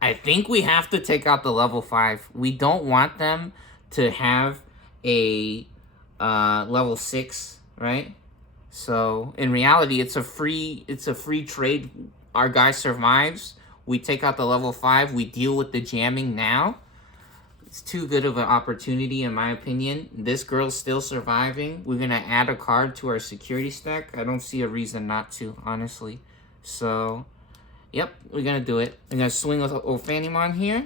I think we have to take out the level 5. We don't want them to have a level 6, right? So in reality, it's a free trade. Our guy survives. We take out the level 5. We deal with the jamming now. It's too good of an opportunity, in my opinion. This girl's still surviving. We're going to add a card to our security stack. I don't see a reason not to, honestly. So, yep, we're going to do it. We're going to swing with Ophanimon here.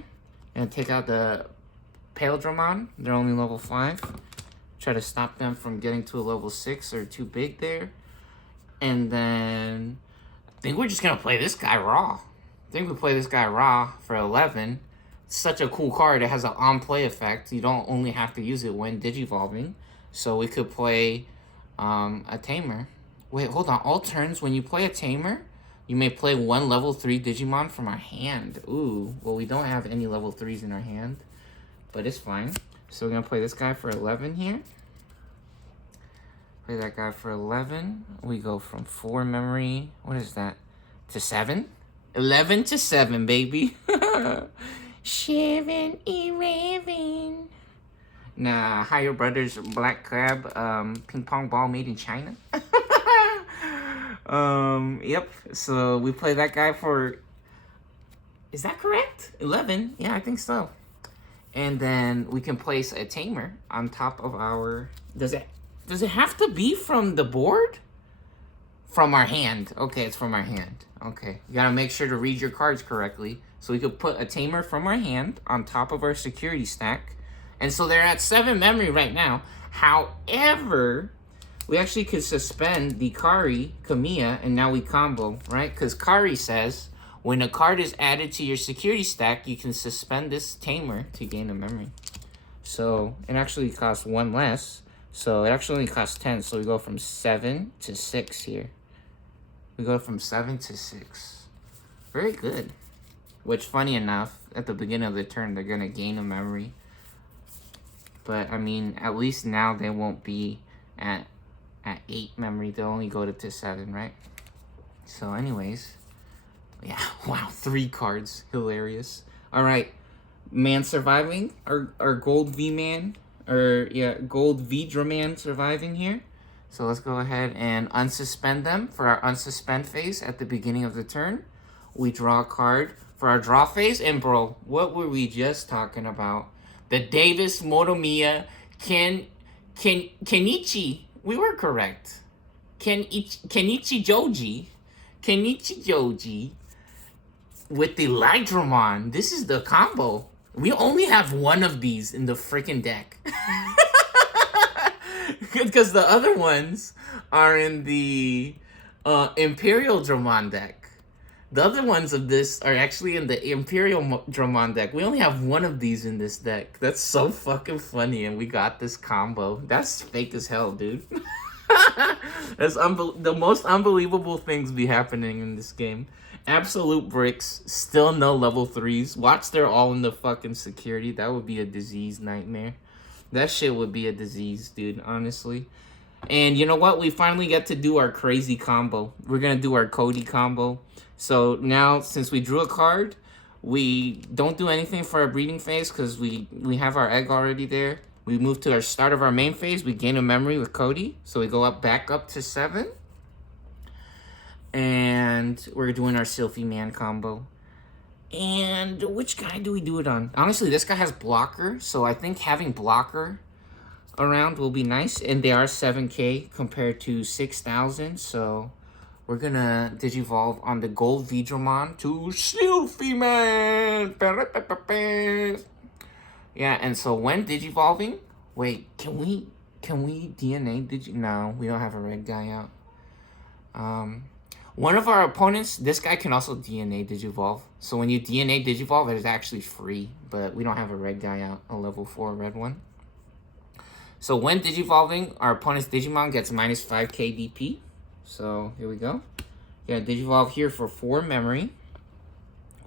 And take out the Paildramon. They're only level 5. Try to stop them from getting to a level 6 or too big there. And then I think we're just going to play this guy raw. I think we play this guy raw for 11. such a cool card. It has an on-play effect. You don't only have to use it when digivolving. So we could play a Tamer. Wait, hold on. All turns, when you play a Tamer, you may play one level 3 Digimon from our hand. Ooh, well, we don't have any level 3s in our hand, but it's fine. So we're going to play this guy for 11 here. Play that guy for 11. We go from 4 memory. What is that? To 7? 11 to 7, baby. 7, 11. Nah, Higher Brothers Black Crab ping pong ball made in China. Yep. So we play that guy for. Is that correct? 11. Yeah, I think so. And then we can place a Tamer on top of our. Does it have to be from the board? From our hand. Okay, it's from our hand. Okay, you gotta make sure to read your cards correctly. So we could put a Tamer from our hand on top of our security stack. And so they're at 7 memory right now. However, we actually could suspend the Kari, Kamiya, and now we combo, right? Because Kari says, when a card is added to your security stack, you can suspend this Tamer to gain a memory. So it actually costs 1 less. So it actually only costs 10. So we go from 7 to 6 here. We go from 7 to 6. Very good. Which, funny enough, at the beginning of the turn, they're going to gain a memory. But, I mean, at least now they won't be at 8 memory. They'll only go to 7, right? So, anyways. Yeah, wow, 3 cards. Hilarious. All right. Man surviving. Our gold V-Man. Gold Vidra-Man surviving here. So let's go ahead and unsuspend them for our unsuspend phase at the beginning of the turn. We draw a card for our draw phase. And bro, what were we just talking about? The Davis Motomiya Kenichi. We were correct. Kenichi Joji. Kenichi Joji with the Lightramon. This is the combo. We only have 1 of these in the freaking deck. Because the other ones are in the Imperial Dramon deck. The other ones of this are actually in the Imperial Dramon deck. We only have 1 of these in this deck. That's so fucking funny, and we got this combo. That's fake as hell, dude. That's the most unbelievable things be happening in this game. Absolute bricks. Still no level 3s. Watch, they're all in the fucking security. That would be a disease nightmare. That shit would be a disease, dude, honestly. And you know what? We finally get to do our crazy combo. We're going to do our Cody combo. So now, since we drew a card, we don't do anything for our breeding phase because we have our egg already there. We move to our start of our main phase. We gain a memory with Cody. So we go back up to 7. And we're doing our Sylphie Man combo. And which guy do we do it on? Honestly, this guy has blocker, so I think having blocker around will be nice. And they are 7K compared to 6,000, so we're gonna digivolve on the gold Vidramon to Sylphie Man. Yeah, and so when digivolving, wait, can we DNA No, we don't have a red guy out. One of our opponents, this guy can also DNA Digivolve. So when you DNA Digivolve, it is actually free. But we don't have a red guy out, a level 4 red one. So when Digivolving, our opponent's Digimon gets minus 5k DP. So here we go. Yeah, Digivolve here for 4 memory.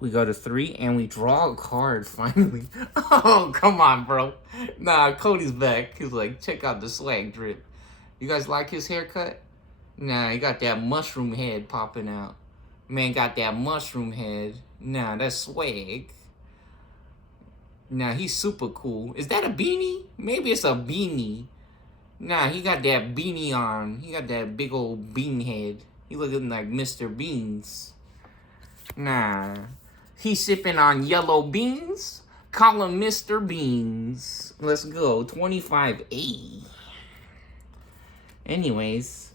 We go to 3 and we draw a card finally. Oh, come on, bro. Nah, Cody's back. He's like, check out the swag drip. You guys like his haircut? Nah, he got that mushroom head popping out. Man got that mushroom head. Nah, that's swag. Nah, he's super cool. Is that a beanie? Maybe it's a beanie. Nah, he got that beanie on. He got that big old bean head. He looking like Mr. Beans. Nah. He sipping on yellow beans? Call him Mr. Beans. Let's go. 25A. Anyways.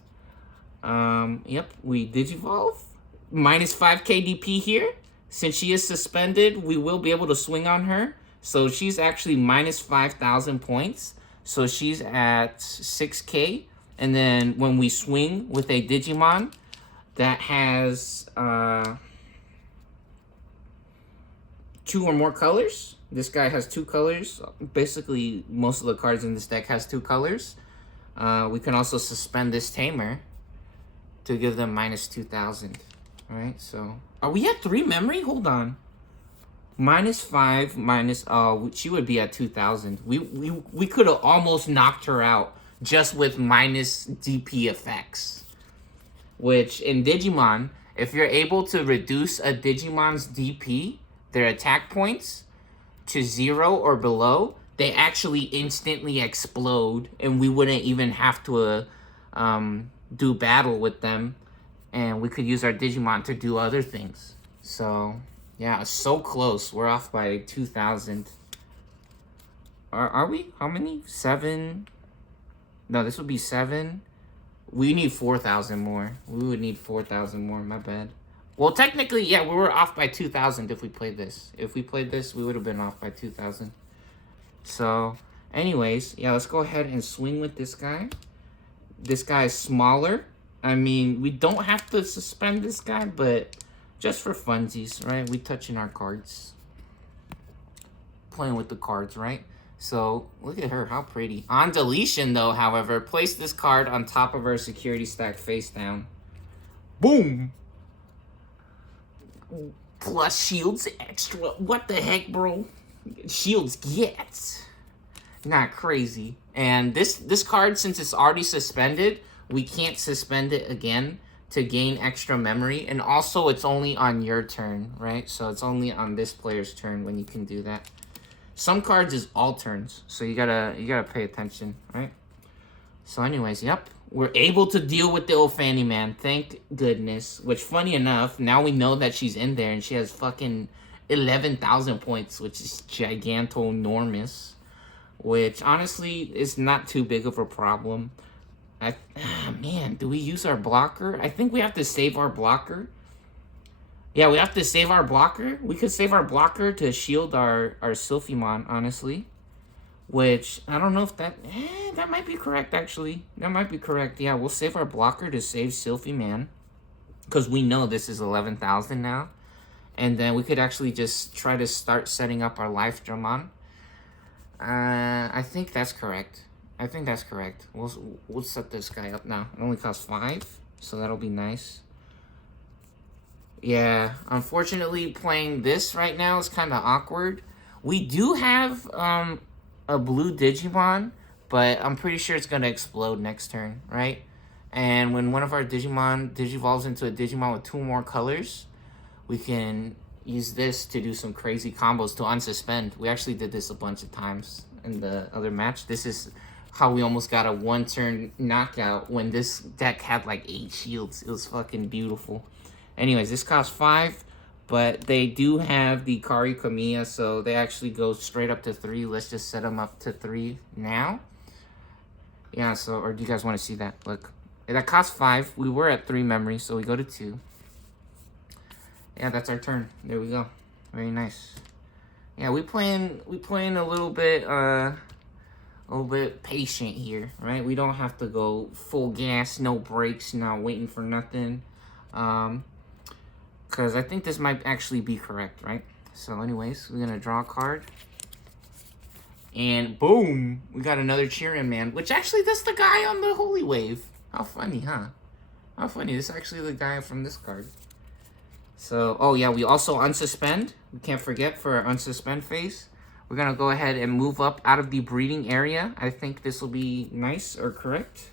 Yep, we Digivolve. Minus 5k DP here. Since she is suspended, we will be able to swing on her. So she's actually minus 5,000 points. So she's at 6k. And then when we swing with a Digimon that has 2 or more colors, This guy has 2 colors. Basically, most of the cards in this deck has 2 colors. We can also suspend this tamer to give them minus 2,000. Alright, so... Are we at 3 memory? Hold on. Minus 5, minus... Oh, she would be at 2,000. We could have almost knocked her out just with minus DP effects. Which, in Digimon, if you're able to reduce a Digimon's DP, their attack points, to 0 or below, they actually instantly explode, and we wouldn't even have to do battle with them, and we could use our Digimon to do other things. So, yeah, so close. We're off by 2,000. Are we? How many? 7? No, this would be 7. We need 4,000 more. We would need 4,000 more, my bad. Well, technically, yeah, we were off by 2,000 if we played this. If we played this, we would have been off by 2,000. So, anyways, yeah, let's go ahead and swing with this guy. This guy is smaller. I mean, we don't have to suspend this guy, but just for funsies, right? We touching our cards. Playing with the cards, right? So, look at her, how pretty. On deletion, though, however, place this card on top of her security stack face down. Boom! Plus shields extra. What the heck, bro? Shields get. Not crazy. And this card, since it's already suspended, we can't suspend it again to gain extra memory. And also, it's only on your turn, right? So, it's only on this player's turn when you can do that. Some cards is all turns, so you gotta pay attention, right? So anyways, yep. We're able to deal with the old Fanny Man, thank goodness. Which, funny enough, now we know that she's in there and she has fucking 11,000 points, which is giganto-enormous. Which, honestly, is not too big of a problem. Man, do we use our blocker? I think we have to save our blocker. Yeah, we have to save our blocker. We could save our blocker to shield our Sylphimon, honestly. Which, I don't know if that... that might be correct, actually. That might be correct. Yeah, we'll save our blocker to save Sylphiman. Because we know this is 11,000 now. And then we could actually just try to start setting up our Life Dramon. I think that's correct. I think that's correct. We'll set this guy up now. It only costs 5, so that'll be nice. Yeah, unfortunately, playing this right now is kind of awkward. We do have a blue Digimon, but I'm pretty sure it's going to explode next turn, right? And when one of our Digimon digivolves into a Digimon with 2 more colors, we can use this to do some crazy combos to unsuspend. We actually did this a bunch of times in the other match. This is how we almost got a 1-turn knockout when this deck had like 8 shields. It was fucking beautiful. Anyways, this costs 5, but they do have the Kari Kamiya, so they actually go straight up to 3. Let's just set them up to 3 now. Yeah, so, or do you guys want to see that? Look, that costs 5. We were at 3 memory, so we go to 2. Yeah, that's our turn. There we go. Very nice. Yeah, we playing a little bit patient here, right? We don't have to go full gas, no brakes, not waiting for nothing. Because I think this might actually be correct, right? So anyways, we're going to draw a card. And boom! We got another Cheerin' Man. Which actually, that's the guy on the Holy Wave. How funny, huh? How funny. This is actually the guy from this card. So, oh yeah, we also unsuspend. We can't forget for our unsuspend phase. We're going to go ahead and move up out of the breeding area. I think this will be nice or correct.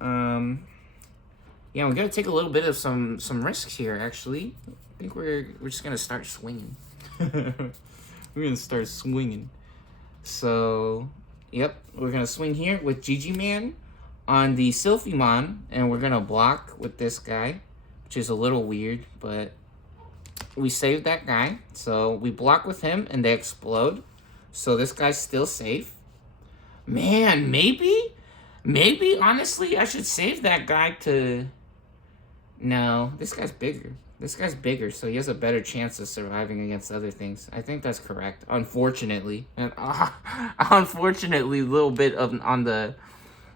Yeah, we got to take a little bit of some risks here, actually. I think we're just going to start swinging. We're going to start swinging. So, yep, we're going to swing here with Gigiman on the Sylphimon, and we're going to block with this guy, which is a little weird, but we saved that guy. So, we block with him, and they explode. So, this guy's still safe. Man, maybe, honestly, I should save that guy to... No, this guy's bigger. This guy's bigger, so he has a better chance of surviving against other things. I think that's correct. Unfortunately, and unfortunately, a little bit of on the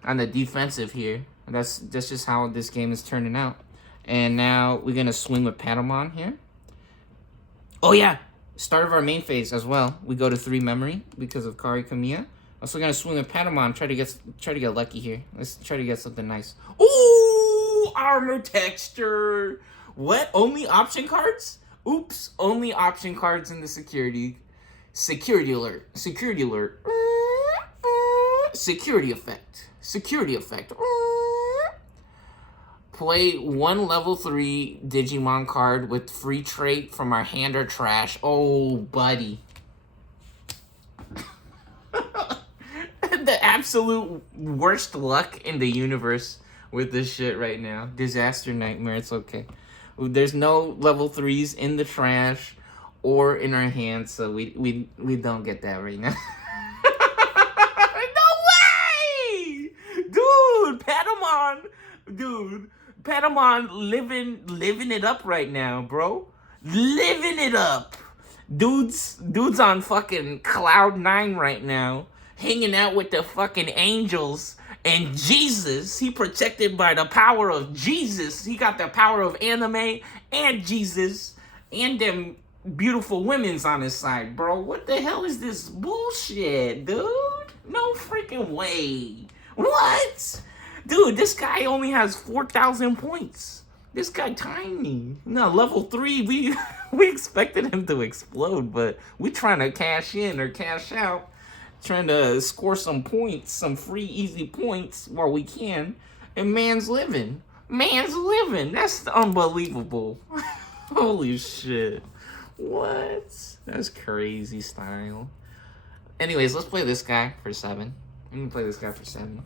defensive here. That's just how this game is turning out. And now we're gonna swing with Patamon here. Oh yeah, start of our main phase as well. We go to 3 memory because of Kari Kamiya. Also gonna swing with Patamon. Try to get lucky here. Let's try to get something nice. Ooh, armor texture. What? Only option cards? Oops, only option cards in the security alert. Security alert. Security effect. Play 1 level 3 Digimon card with free trait from our hand or trash. Oh, buddy. The absolute worst luck in the universe with this shit right now. Disaster nightmare. It's okay. There's no level 3s in the trash or in our hands, so we don't get that right now. No way! Dude, Patamon living it up right now, bro. Living it up. Dude's on fucking cloud 9 right now, hanging out with the fucking angels and Jesus. He protected by the power of Jesus. He got the power of anime and Jesus and them beautiful women's on his side, bro. What the hell is this bullshit, dude? No freaking way. What? Dude, this guy only has 4,000 points. This guy tiny. No, level 3, we expected him to explode, but we trying to cash in or cash out. Trying to score some points, some free easy points while we can. And man's living. That's unbelievable. Holy shit. What? That's crazy style. Anyways, let's play this guy for 7. Let me play this guy for 7.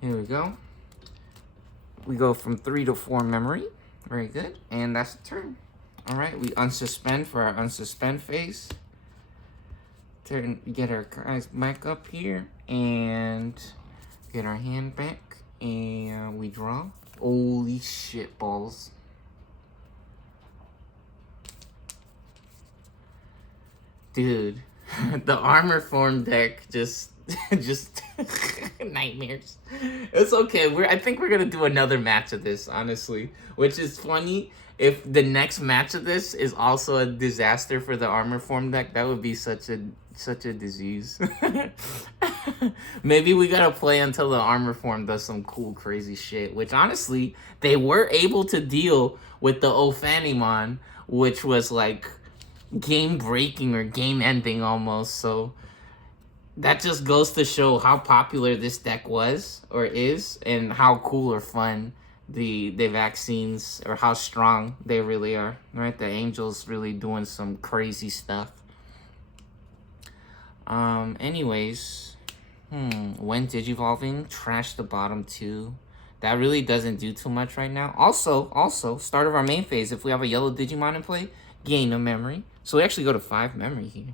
Here we go. We go from 3 to 4 memory. Very good. And that's the turn. Alright, we unsuspend for our unsuspend phase. Get our guys back up here. And get our hand back. And we draw. Holy shit balls. Dude, the armor form deck just nightmares. It's okay. I think we're gonna do another match of this, honestly. Which is funny. If the next match of this is also a disaster for the armor form deck, that would be such a disease. Maybe we gotta play until the armor form does some cool, crazy shit. Which honestly, they were able to deal with the Ophanimon, which was like game breaking or game ending almost. So that just goes to show how popular this deck was or is, and how cool or fun the vaccines, or how strong they really are. Right, the angels really doing some crazy stuff. Anyways, when digivolving, trash the bottom 2. That really doesn't do too much right now. Also, start of our main phase. If we have a yellow Digimon in play, gain a memory. So we actually go to 5 memory here.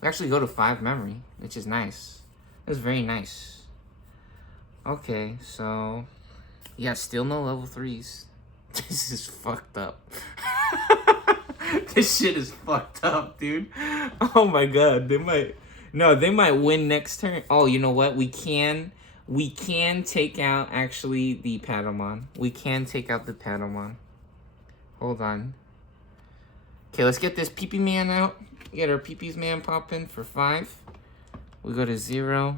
We actually go to 5 memory, which is nice. That's very nice. Okay, so yeah, still no level 3s. This is fucked up. This shit is fucked up, dude. Oh my god, they might win next turn. Oh, you know what? We can take out actually the Patamon. We can take out the Patamon. Hold on. Okay, let's get this Pee-Pee Man out. Get our Pee-Pee's Man popping for 5. We go to 0.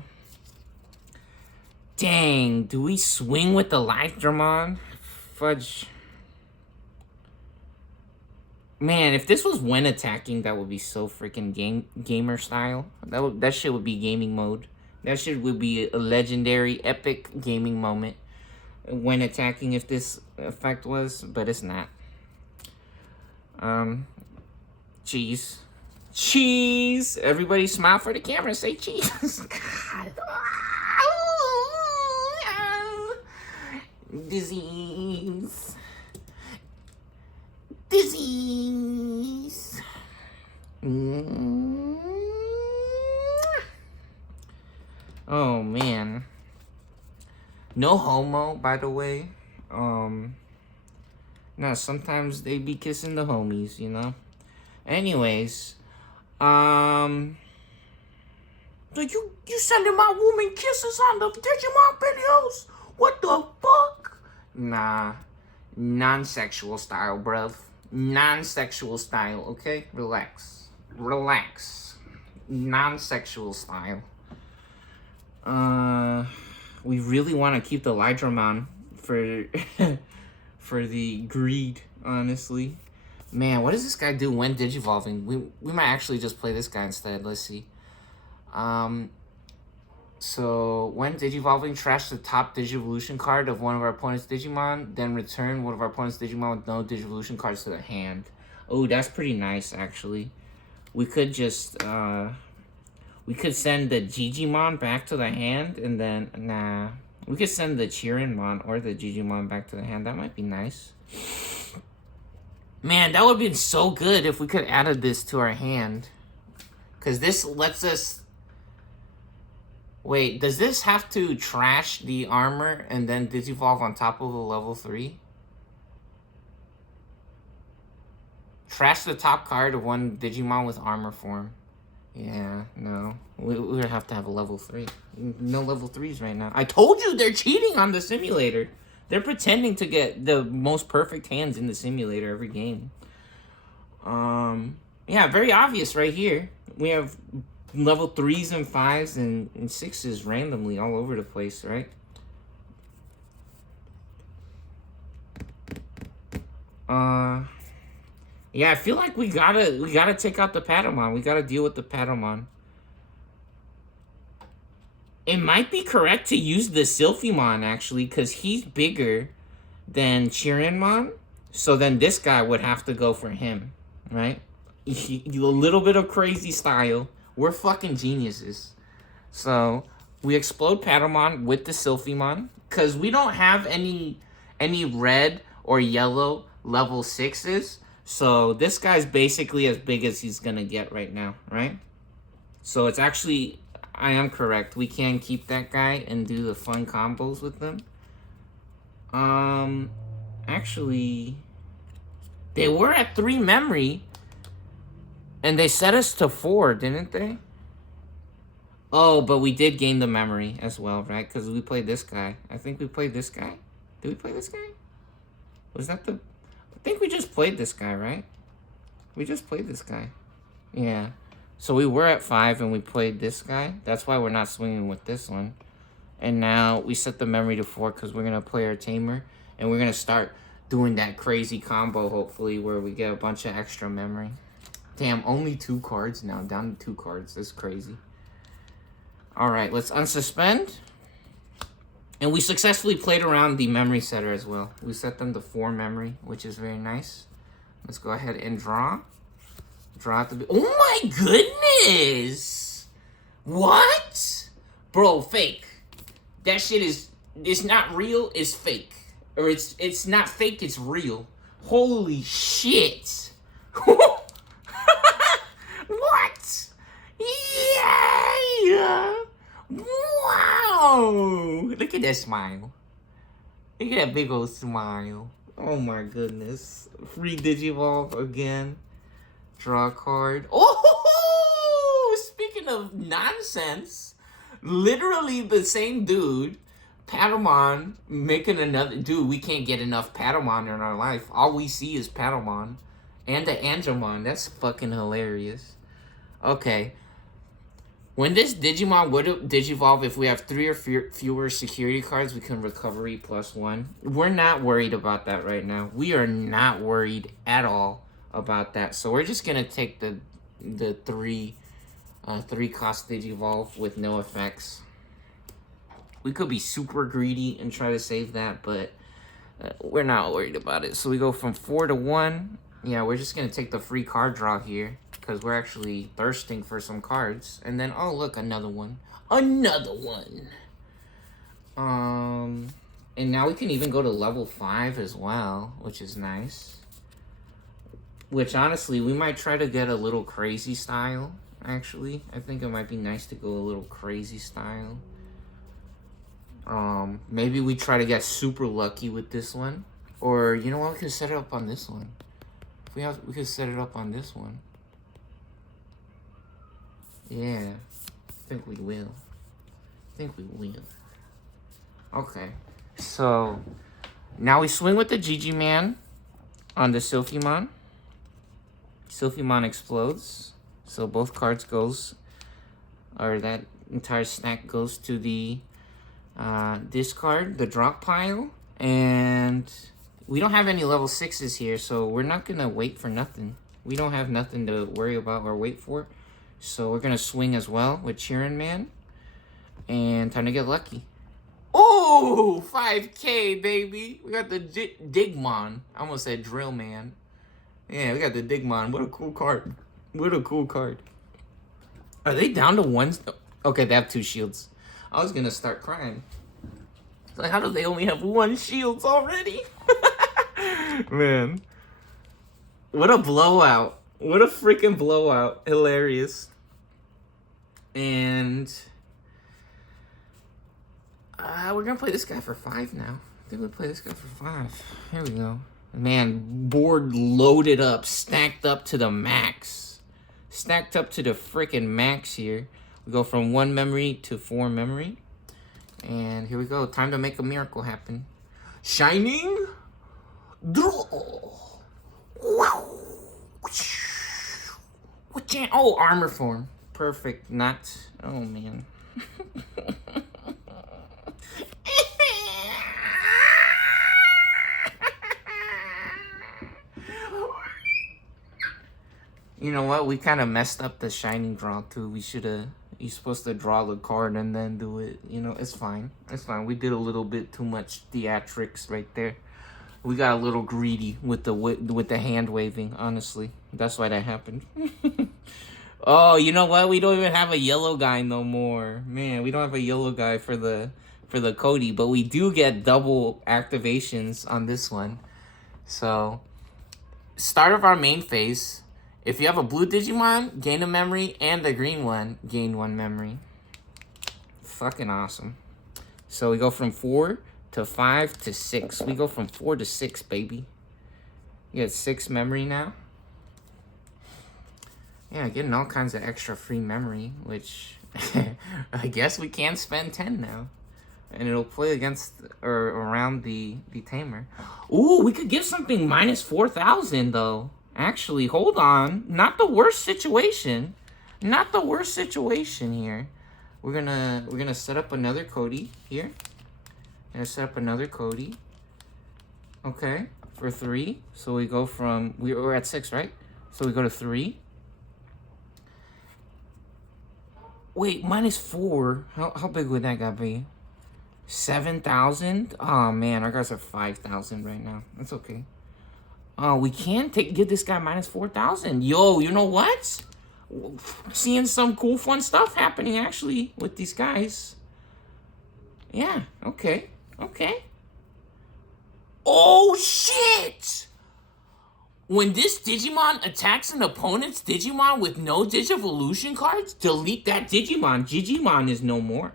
Dang, do we swing with the Life Dramon? Fudge. Man, if this was when attacking, that would be so freaking gamer style. That shit would be gaming mode. That shit would be a legendary, epic gaming moment when attacking if this effect was, but it's not. Cheese. Cheese! Everybody smile for the camera and say cheese. God. Disease. Oh, man. No homo, by the way. No, sometimes they be kissing the homies, you know? Anyways, you sending my woman kisses on the Digimon videos? What the fuck? Nah, non-sexual style, bruv. Non-sexual style, okay? Relax. Relax. Non-sexual style. We really want to keep the Lydramon for for the greed, honestly. Man, what does this guy do when digivolving? We might actually just play this guy instead. Let's see. So when digivolving, trash the top Digivolution card of one of our opponent's Digimon, then return one of our opponent's Digimon with no Digivolution cards to the hand. Oh, that's pretty nice, actually. We could just, we could send the Digimon back to the hand, and then, nah. We could send the Chirinmon or the Digimon back to the hand. That might be nice. Man, that would have been so good if we could added this to our hand. Because this lets us... Wait, does this have to trash the armor and then digivolve on top of a level 3? Trash the top card of one Digimon with armor form. Yeah, no. We would have to have a level 3. No level 3s right now. I told you they're cheating on the simulator. They're pretending to get the most perfect hands in the simulator every game. Yeah, very obvious right here. We have level 3s and 5s and 6s randomly all over the place, right? Yeah, I feel like we gotta take out the Patamon. We gotta deal with the Patamon. It might be correct to use the Sylphimon, actually, because he's bigger than Chirinmon. So then this guy would have to go for him, right? A little bit of crazy style. We're fucking geniuses. So we explode Patamon with the Sylphimon, because we don't have any red or yellow level 6s. So this guy's basically as big as he's gonna get right now, right? So it's actually, I am correct. We can keep that guy and do the fun combos with them. Actually, they were at 3 memory, and they set us to 4, didn't they? Oh, but we did gain the memory as well, right? Because we played this guy. I think we played this guy. Did we play this guy? Was that the... I think we just played this guy, right? We just played this guy. Yeah. So we were at 5 and we played this guy. That's why we're not swinging with this one. And now we set the memory to 4 because we're going to play our Tamer. And we're going to start doing that crazy combo, hopefully, where we get a bunch of extra memory. Damn, only 2 cards now. Down to 2 cards. That's crazy. Alright, let's unsuspend. And we successfully played around the memory setter as well. We set them to 4 memory, which is very nice. Let's go ahead and draw. Draw out the... Oh my goodness! What? Bro, fake. That shit is... It's not real, it's fake. Or it's not fake, it's real. Holy shit. What? Yeah! Wow! Look at that smile. Look at that big old smile. Oh my goodness. Free Digivolve again. Draw a card. Oh! Speaking of nonsense, literally the same dude, Patamon, making another... Dude, we can't get enough Patamon in our life. All we see is Patamon. And the Angemon. That's fucking hilarious. Okay. When this Digimon would Digivolve, if we have 3 or fewer security cards, we can recovery +1. We're not worried about that right now. We are not worried at all about that. So we're just gonna take the 3 cost Digivolve with no effects. We could be super greedy and try to save that, but we're not worried about it. So we go from 4 to 1. Yeah, we're just gonna take the free card draw here, because we're actually thirsting for some cards. And then, oh, look, another one. Another one! And now we can even go to level 5 as well, which is nice. Which, honestly, we might try to get a little crazy style, actually. I think it might be nice to go a little crazy style. Maybe we try to get super lucky with this one. Or, you know what, we could set it up on this one. We could set it up on this one. Yeah, I think we will. Okay, so now we swing with the Gigi Man on the Sylphimon. Sylphimon explodes. So both cards goes, or that entire stack goes to the discard, the drop pile. And we don't have any level 6s here, so we're not going to wait for nothing. We don't have nothing to worry about or wait for. So we're going to swing as well with Cheerin' Man. And time to get lucky. Oh, 5K, baby. We got the Digimon. I almost said Drill Man. Yeah, we got the Digimon. What a cool card. What a cool card. Are they down to one? Okay, they have 2 shields. I was going to start crying. Like, how do they only have 1 shields already? Man. What a blowout. What a freaking blowout. Hilarious. And we're going to play this guy for 5 now. I think we'll play this guy for 5. Here we go. Man, board loaded up, stacked up to the max. Stacked up to the freaking max here. We go from 1 memory to 4 memory. And here we go. Time to make a miracle happen. Shining Draw. Wow. Oh, armor form. Perfect. Not. Oh, man. You know what? We kind of messed up the shining draw, too. We should have... You're supposed to draw the card and then do it. You know, it's fine. It's fine. We did a little bit too much theatrics right there. We got a little greedy with the hand waving, honestly. That's why that happened. Oh, you know what? We don't even have a yellow guy no more. Man, we don't have a yellow guy for the Cody, but we do get double activations on this one. So, start of our main phase. If you have a blue Digimon, gain a memory, and a green one, gain 1 memory. Fucking awesome. So we go from 4 to 5 to 6. We go from 4 to 6, baby. You get 6 memory now. Yeah, getting all kinds of extra free memory, which I guess we can spend 10 now. And it'll play against or around the tamer. Ooh, we could give something minus 4,000 though. Actually, hold on. Not the worst situation. Not the worst situation here. We're gonna set up another Cody here. Gonna set up another Cody. Okay, for 3. So we go from we're at 6, right? So we go to 3. Wait, minus 4. How big would that guy be? 7,000? Oh man, our guys are 5,000 right now. That's okay. We can give this guy minus 4,000. Yo, you know what? Seeing some cool, fun stuff happening, actually, with these guys. Yeah, okay. Okay. Oh, shit! When this Digimon attacks an opponent's Digimon with no Digivolution cards, delete that Digimon. Digimon is no more.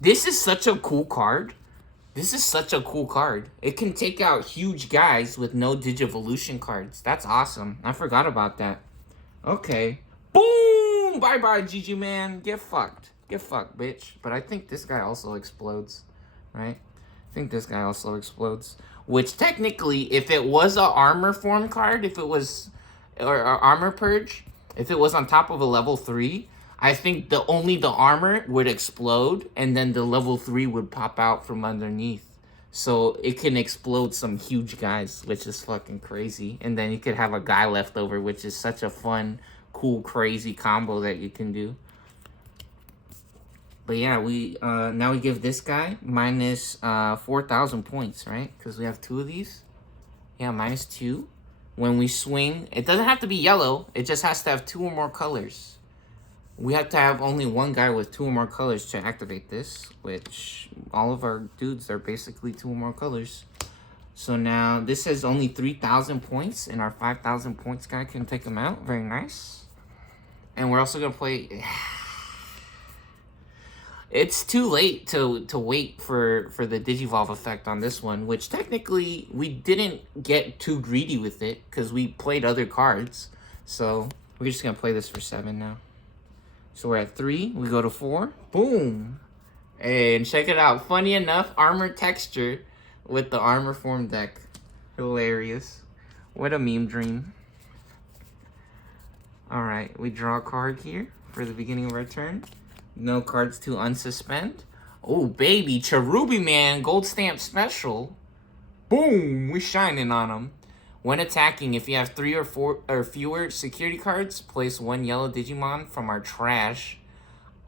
This is such a cool card. This is such a cool card. It can take out huge guys with no Digivolution cards. That's awesome. I forgot about that. Okay. Boom! Bye-bye, GG man. Get fucked. Get fucked, bitch. But I think this guy also explodes. Right? I think this guy also explodes. Which technically, if it was a armor form card, if it was... Or armor purge, if it was on top of a level 3... I think only the armor would explode, and then the level 3 would pop out from underneath. So it can explode some huge guys, which is fucking crazy. And then you could have a guy left over, which is such a fun, cool, crazy combo that you can do. But yeah, we now we give this guy minus 4,000 points, right? Because we have 2 of these. Yeah, minus 2. When we swing, it doesn't have to be yellow. It just has to have 2 or more colors. We have to have only 1 guy with 2 or more colors to activate this, which all of our dudes are basically 2 or more colors. So now this has only 3,000 points, and our 5,000 points guy can take him out. Very nice. And we're also going to play... It's too late to wait for the Digivolve effect on this one, which technically we didn't get too greedy with it because we played other cards. So we're just going to play this for 7 now. So we're at 3. We go to 4. Boom. And check it out. Funny enough, armor texture with the armor form deck. Hilarious. What a meme dream. Alright, we draw a card here for the beginning of our turn. No cards to unsuspend. Oh, baby, Cherubi Man, Gold Stamp Special. Boom, we shining on him. When attacking, if you have 3 or 4 or fewer security cards, place 1 yellow Digimon from our trash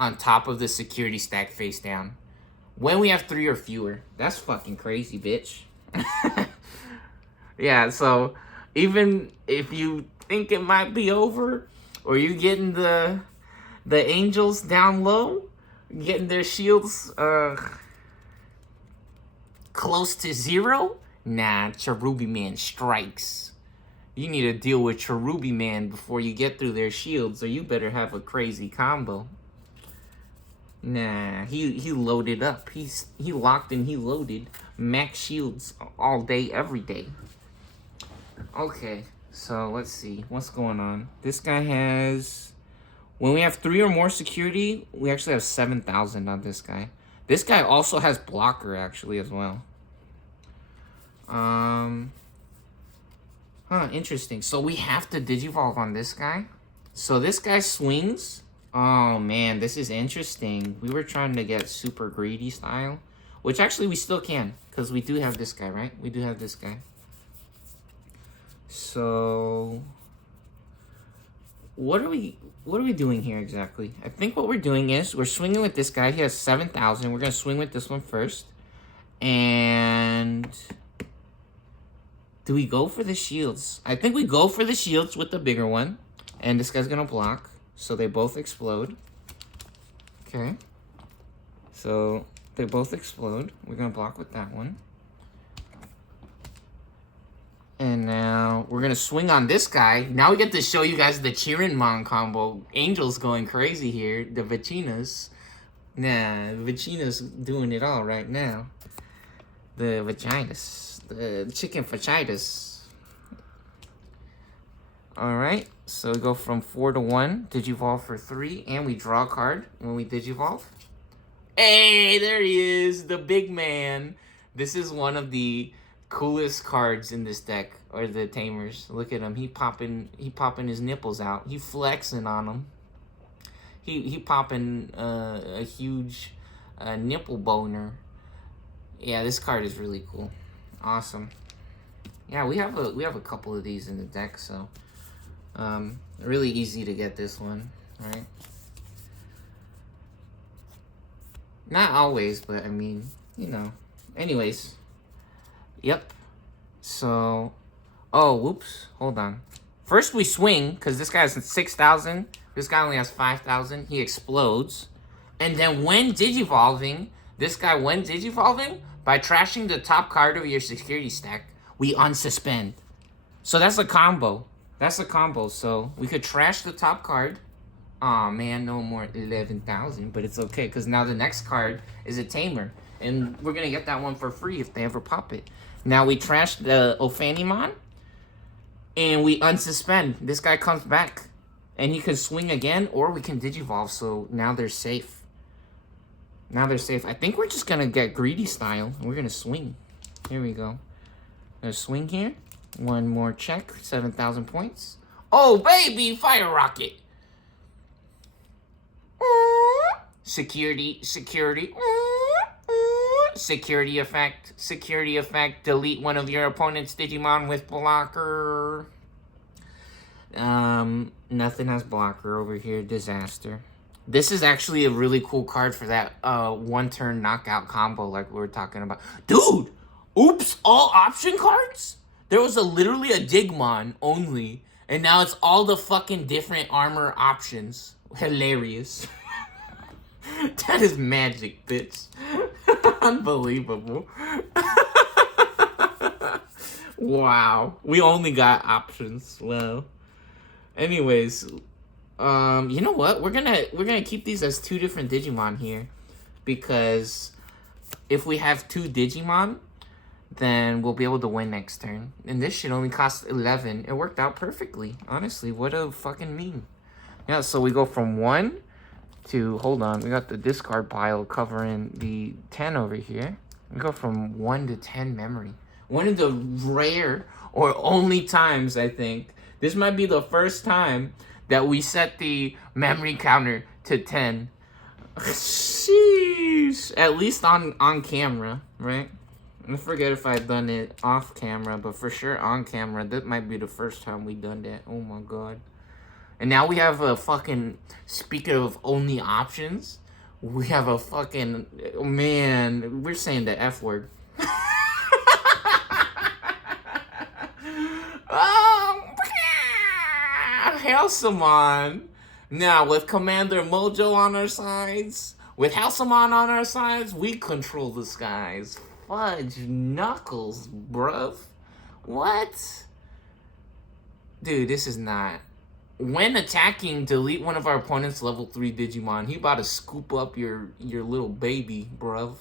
on top of the security stack face down. When we have 3 or fewer. That's fucking crazy, bitch. Yeah, so even if you think it might be over, or you getting the angels down low, getting their shields close to 0, nah, Cherubi Man strikes. You need to deal with Cherubi Man before you get through their shields, or you better have a crazy combo. Nah, he loaded up. He locked and he loaded. Max shields all day, every day. Okay, so let's see. What's going on? This guy has... When we have 3 or more security, we actually have 7,000 on this guy. This guy also has blocker, actually, as well. Interesting. So we have to Digivolve on this guy. So this guy swings... Oh, man, this is interesting. We were trying to get super greedy style, which actually we still can, because we do have this guy, right? We do have this guy. So, what are we doing here exactly? I think what we're doing is we're swinging with this guy. He has 7,000. We're going to swing with this one first. And do we go for the shields? I think we go for the shields with the bigger one. And this guy's going to block. So they both explode. Okay. So they both explode. We're going to block with that one. And now we're going to swing on this guy. Now we get to show you guys the Chirinmon combo. Angel's going crazy here. The Vaginas. Nah, the Vagina's doing it all right now. The Vaginas. The chicken vaginas. Alright, so we go from 4 to 1, Digivolve for 3, and we draw a card when we Digivolve. Hey, there he is, the big man. This is one of the coolest cards in this deck, or the Tamers. Look at him, he popping his nipples out. He flexing on them. He popping a huge nipple boner. Yeah, this card is really cool. Awesome. Yeah, we have a couple of these in the deck, so... really easy to get this one, right? Not always, but I mean, you know. Anyways. Yep. So, oh, whoops. Hold on. First we swing, because this guy has 6,000. This guy only has 5,000. He explodes. And then when Digivolving, by trashing the top card of your security stack, we unsuspend. So that's a combo. That's a combo, so we could trash the top card. Aw, man, no more 11,000, but it's okay, because now the next card is a Tamer, and we're going to get that one for free if they ever pop it. Now we trash the Ophanimon, and we unsuspend. This guy comes back, and he can swing again, or we can Digivolve, so now they're safe. Now they're safe. I think we're just going to get greedy style, and we're going to swing. Here we go. Gonna swing here. One more check, 7,000 points. Oh, baby, fire rocket. Security effect, delete one of your opponent's Digimon with blocker. Nothing has blocker over here, disaster. This is actually a really cool card for that one-turn knockout combo like we were talking about. Dude, oops, all option cards? There was literally a Digimon only, and now it's all the fucking different armor options. Hilarious. That is magic, bitch. Unbelievable. Wow. We only got options. Well. Anyways, you know what? We're gonna keep these as 2 different Digimon here, because if we have 2 Digimon, then we'll be able to win next turn. And this should only cost 11. It worked out perfectly. Honestly, what a fucking meme. Yeah, so we go from 1 to... Hold on, we got the discard pile covering the 10 over here. We go from 1 to 10 memory. One of the rare or only times, I think. This might be the first time that we set the memory counter to 10. Sheesh. At least on camera, right? I forget if I've done it off camera, but for sure on camera. That might be the first time we done that. Oh my god. And now we have a fucking, speaking of only options, we have a fucking, man, we're saying the F word. Halcyon. Now, with Commander Mojo on our sides, with Halcyon on our sides, we control the skies. Fudge knuckles, bruv. What? Dude, this is not. When attacking, delete one of our opponent's level 3 Digimon. He about to scoop up your little baby, bruv.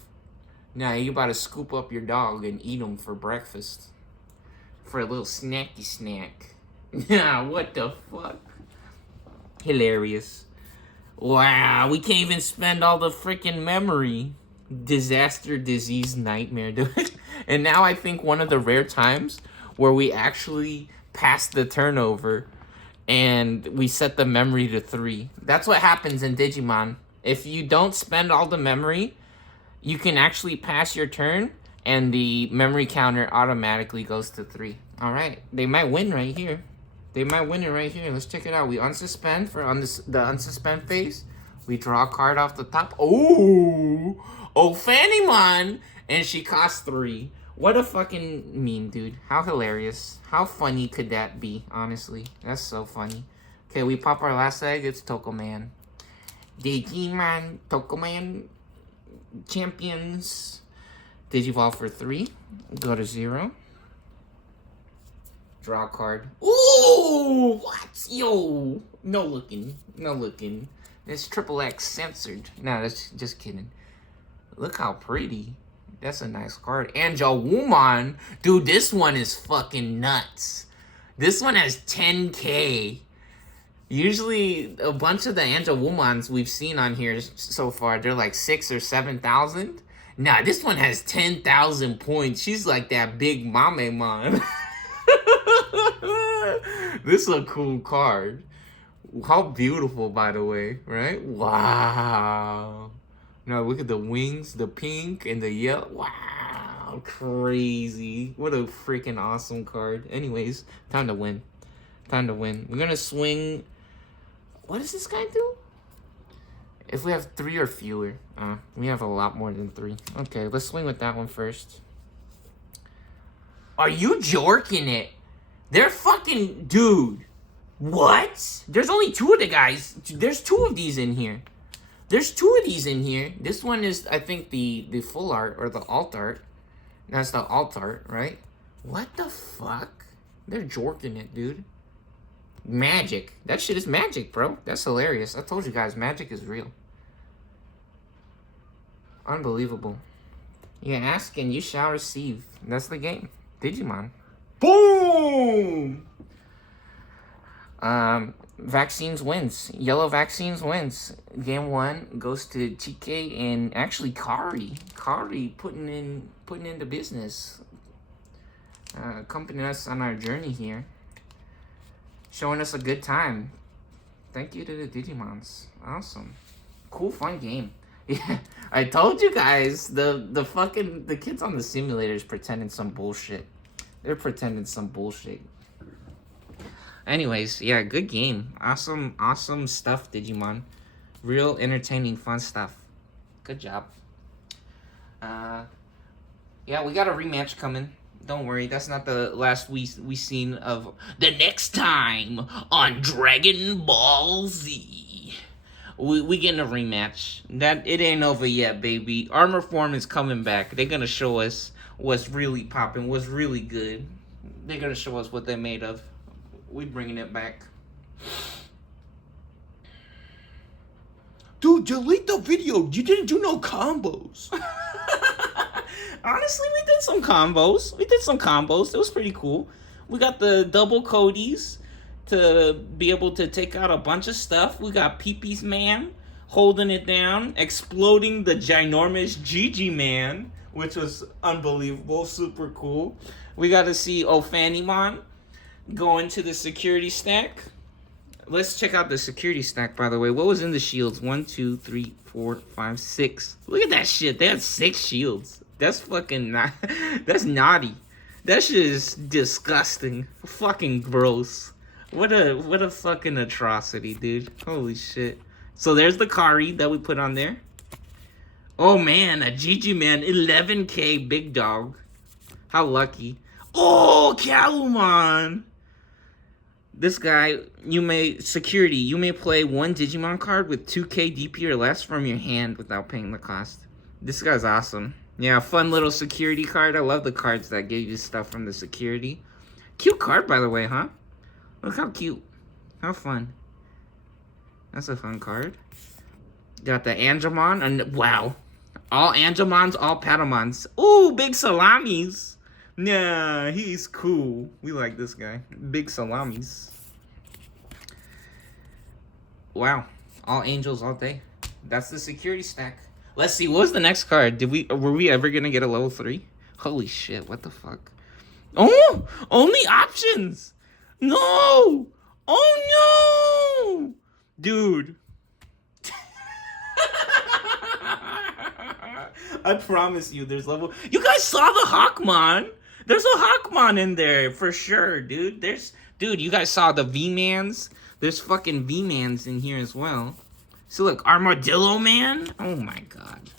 Now, he about to scoop up your dog and eat him for breakfast. For a little snacky snack. Yeah, what the fuck? Hilarious. Wow, we can't even spend all the freaking memory. Disaster, disease, nightmare, dude. And now I think one of the rare times where we actually pass the turnover and we set the memory to 3. That's what happens in Digimon. If you don't spend all the memory, you can actually pass your turn and the memory counter automatically goes to 3. Alright, they might win right here. They might win it right here. Let's check it out. We unsuspend for the unsuspend phase. We draw a card off the top. Oh, Fanimon, and she costs 3. What a fucking meme, dude. How hilarious. How funny could that be, honestly? That's so funny. Okay, we pop our last egg. It's Tokoman. Digimon, Tokoman, champions. Digivolve for 3. Go to 0. Draw a card. Ooh, what? Yo, no looking. It's XXX censored. No, that's just kidding. Look how pretty. That's a nice card. Angel Woman. Dude, this one is fucking nuts. This one has 10K. Usually, a bunch of the Angel Womans we've seen on here so far, they're like 6,000 or 7,000. Nah, this one has 10,000 points. She's like that big Megaman. This is a cool card. How beautiful, by the way, right? Wow. Now look at the wings, the pink and the yellow. Wow, crazy. What a freaking awesome card. Anyways, time to win. We're gonna swing. What does this guy do? If we have 3 or fewer. We have a lot more than 3. Okay, let's swing with that one first. Are you jorking it? They're fucking... Dude. What? There's only 2 of the guys. There's 2 of these in here. This one is, I think, the full art or the alt art. That's the alt art, right? What the fuck? They're jorking it, dude. Magic. That shit is magic, bro. That's hilarious. I told you guys, magic is real. Unbelievable. You ask and you shall receive. That's the game. Digimon. Boom! Vaccines wins. Yellow Vaccines wins. Game 1 goes to TK and actually Kari. Kari putting in the business. Accompanying us on our journey here. Showing us a good time. Thank you to the Digimons. Awesome. Cool, fun game. Yeah, I told you guys, the kids on the simulators pretending some bullshit. They're pretending some bullshit. Anyways, yeah, good game. Awesome stuff, Digimon. Real entertaining, fun stuff. Good job. Yeah, we got a rematch coming. Don't worry, that's not the last we seen of the next time on Dragon Ball Z. We getting a rematch. That it ain't over yet, baby. Armor Form is coming back. They're gonna show us what's really popping, what's really good. They're gonna show us what they're made of. We bringing it back. Dude, delete the video. You didn't do no combos. Honestly, we did some combos. It was pretty cool. We got the double Codys to be able to take out a bunch of stuff. We got Peepee's Man holding it down, exploding the ginormous Gigi Man, which was unbelievable, super cool. We got to see Fanimon go into the security stack. Let's check out the security stack, by the way. What was in the shields? 1, 2, 3, 4, 5, 6. Look at that shit. They had 6 shields. That's fucking not. That's naughty. That shit is disgusting. Fucking gross. What a fucking atrocity, dude. Holy shit. So there's the Kari that we put on there. Oh man, a Digimon 11k big dog. How lucky. Oh, Kalumon. This guy, you may play 1 Digimon card with 2k DP or less from your hand without paying the cost. This guy's awesome. Yeah, fun little security card. I love the cards that give you stuff from the security. Cute card, by the way, huh? Look how cute. How fun. That's a fun card. Got the Angemon, and wow. All Angemons, all Patamons. Ooh, big salamis. Nah, he's cool. We like this guy. Big salamis. Wow. All angels all day. That's the security stack. Let's see, what was the next card? Were we ever gonna get a level 3? Holy shit, what the fuck? Oh! Only options! No! Oh no! Dude. I promise you, there's level. You guys saw the Hawkmon? There's a Hawkmon in there for sure, dude. Dude, you guys saw the V-Mans? There's fucking V-Mans in here as well. So look, Armadillo Man. Oh my god.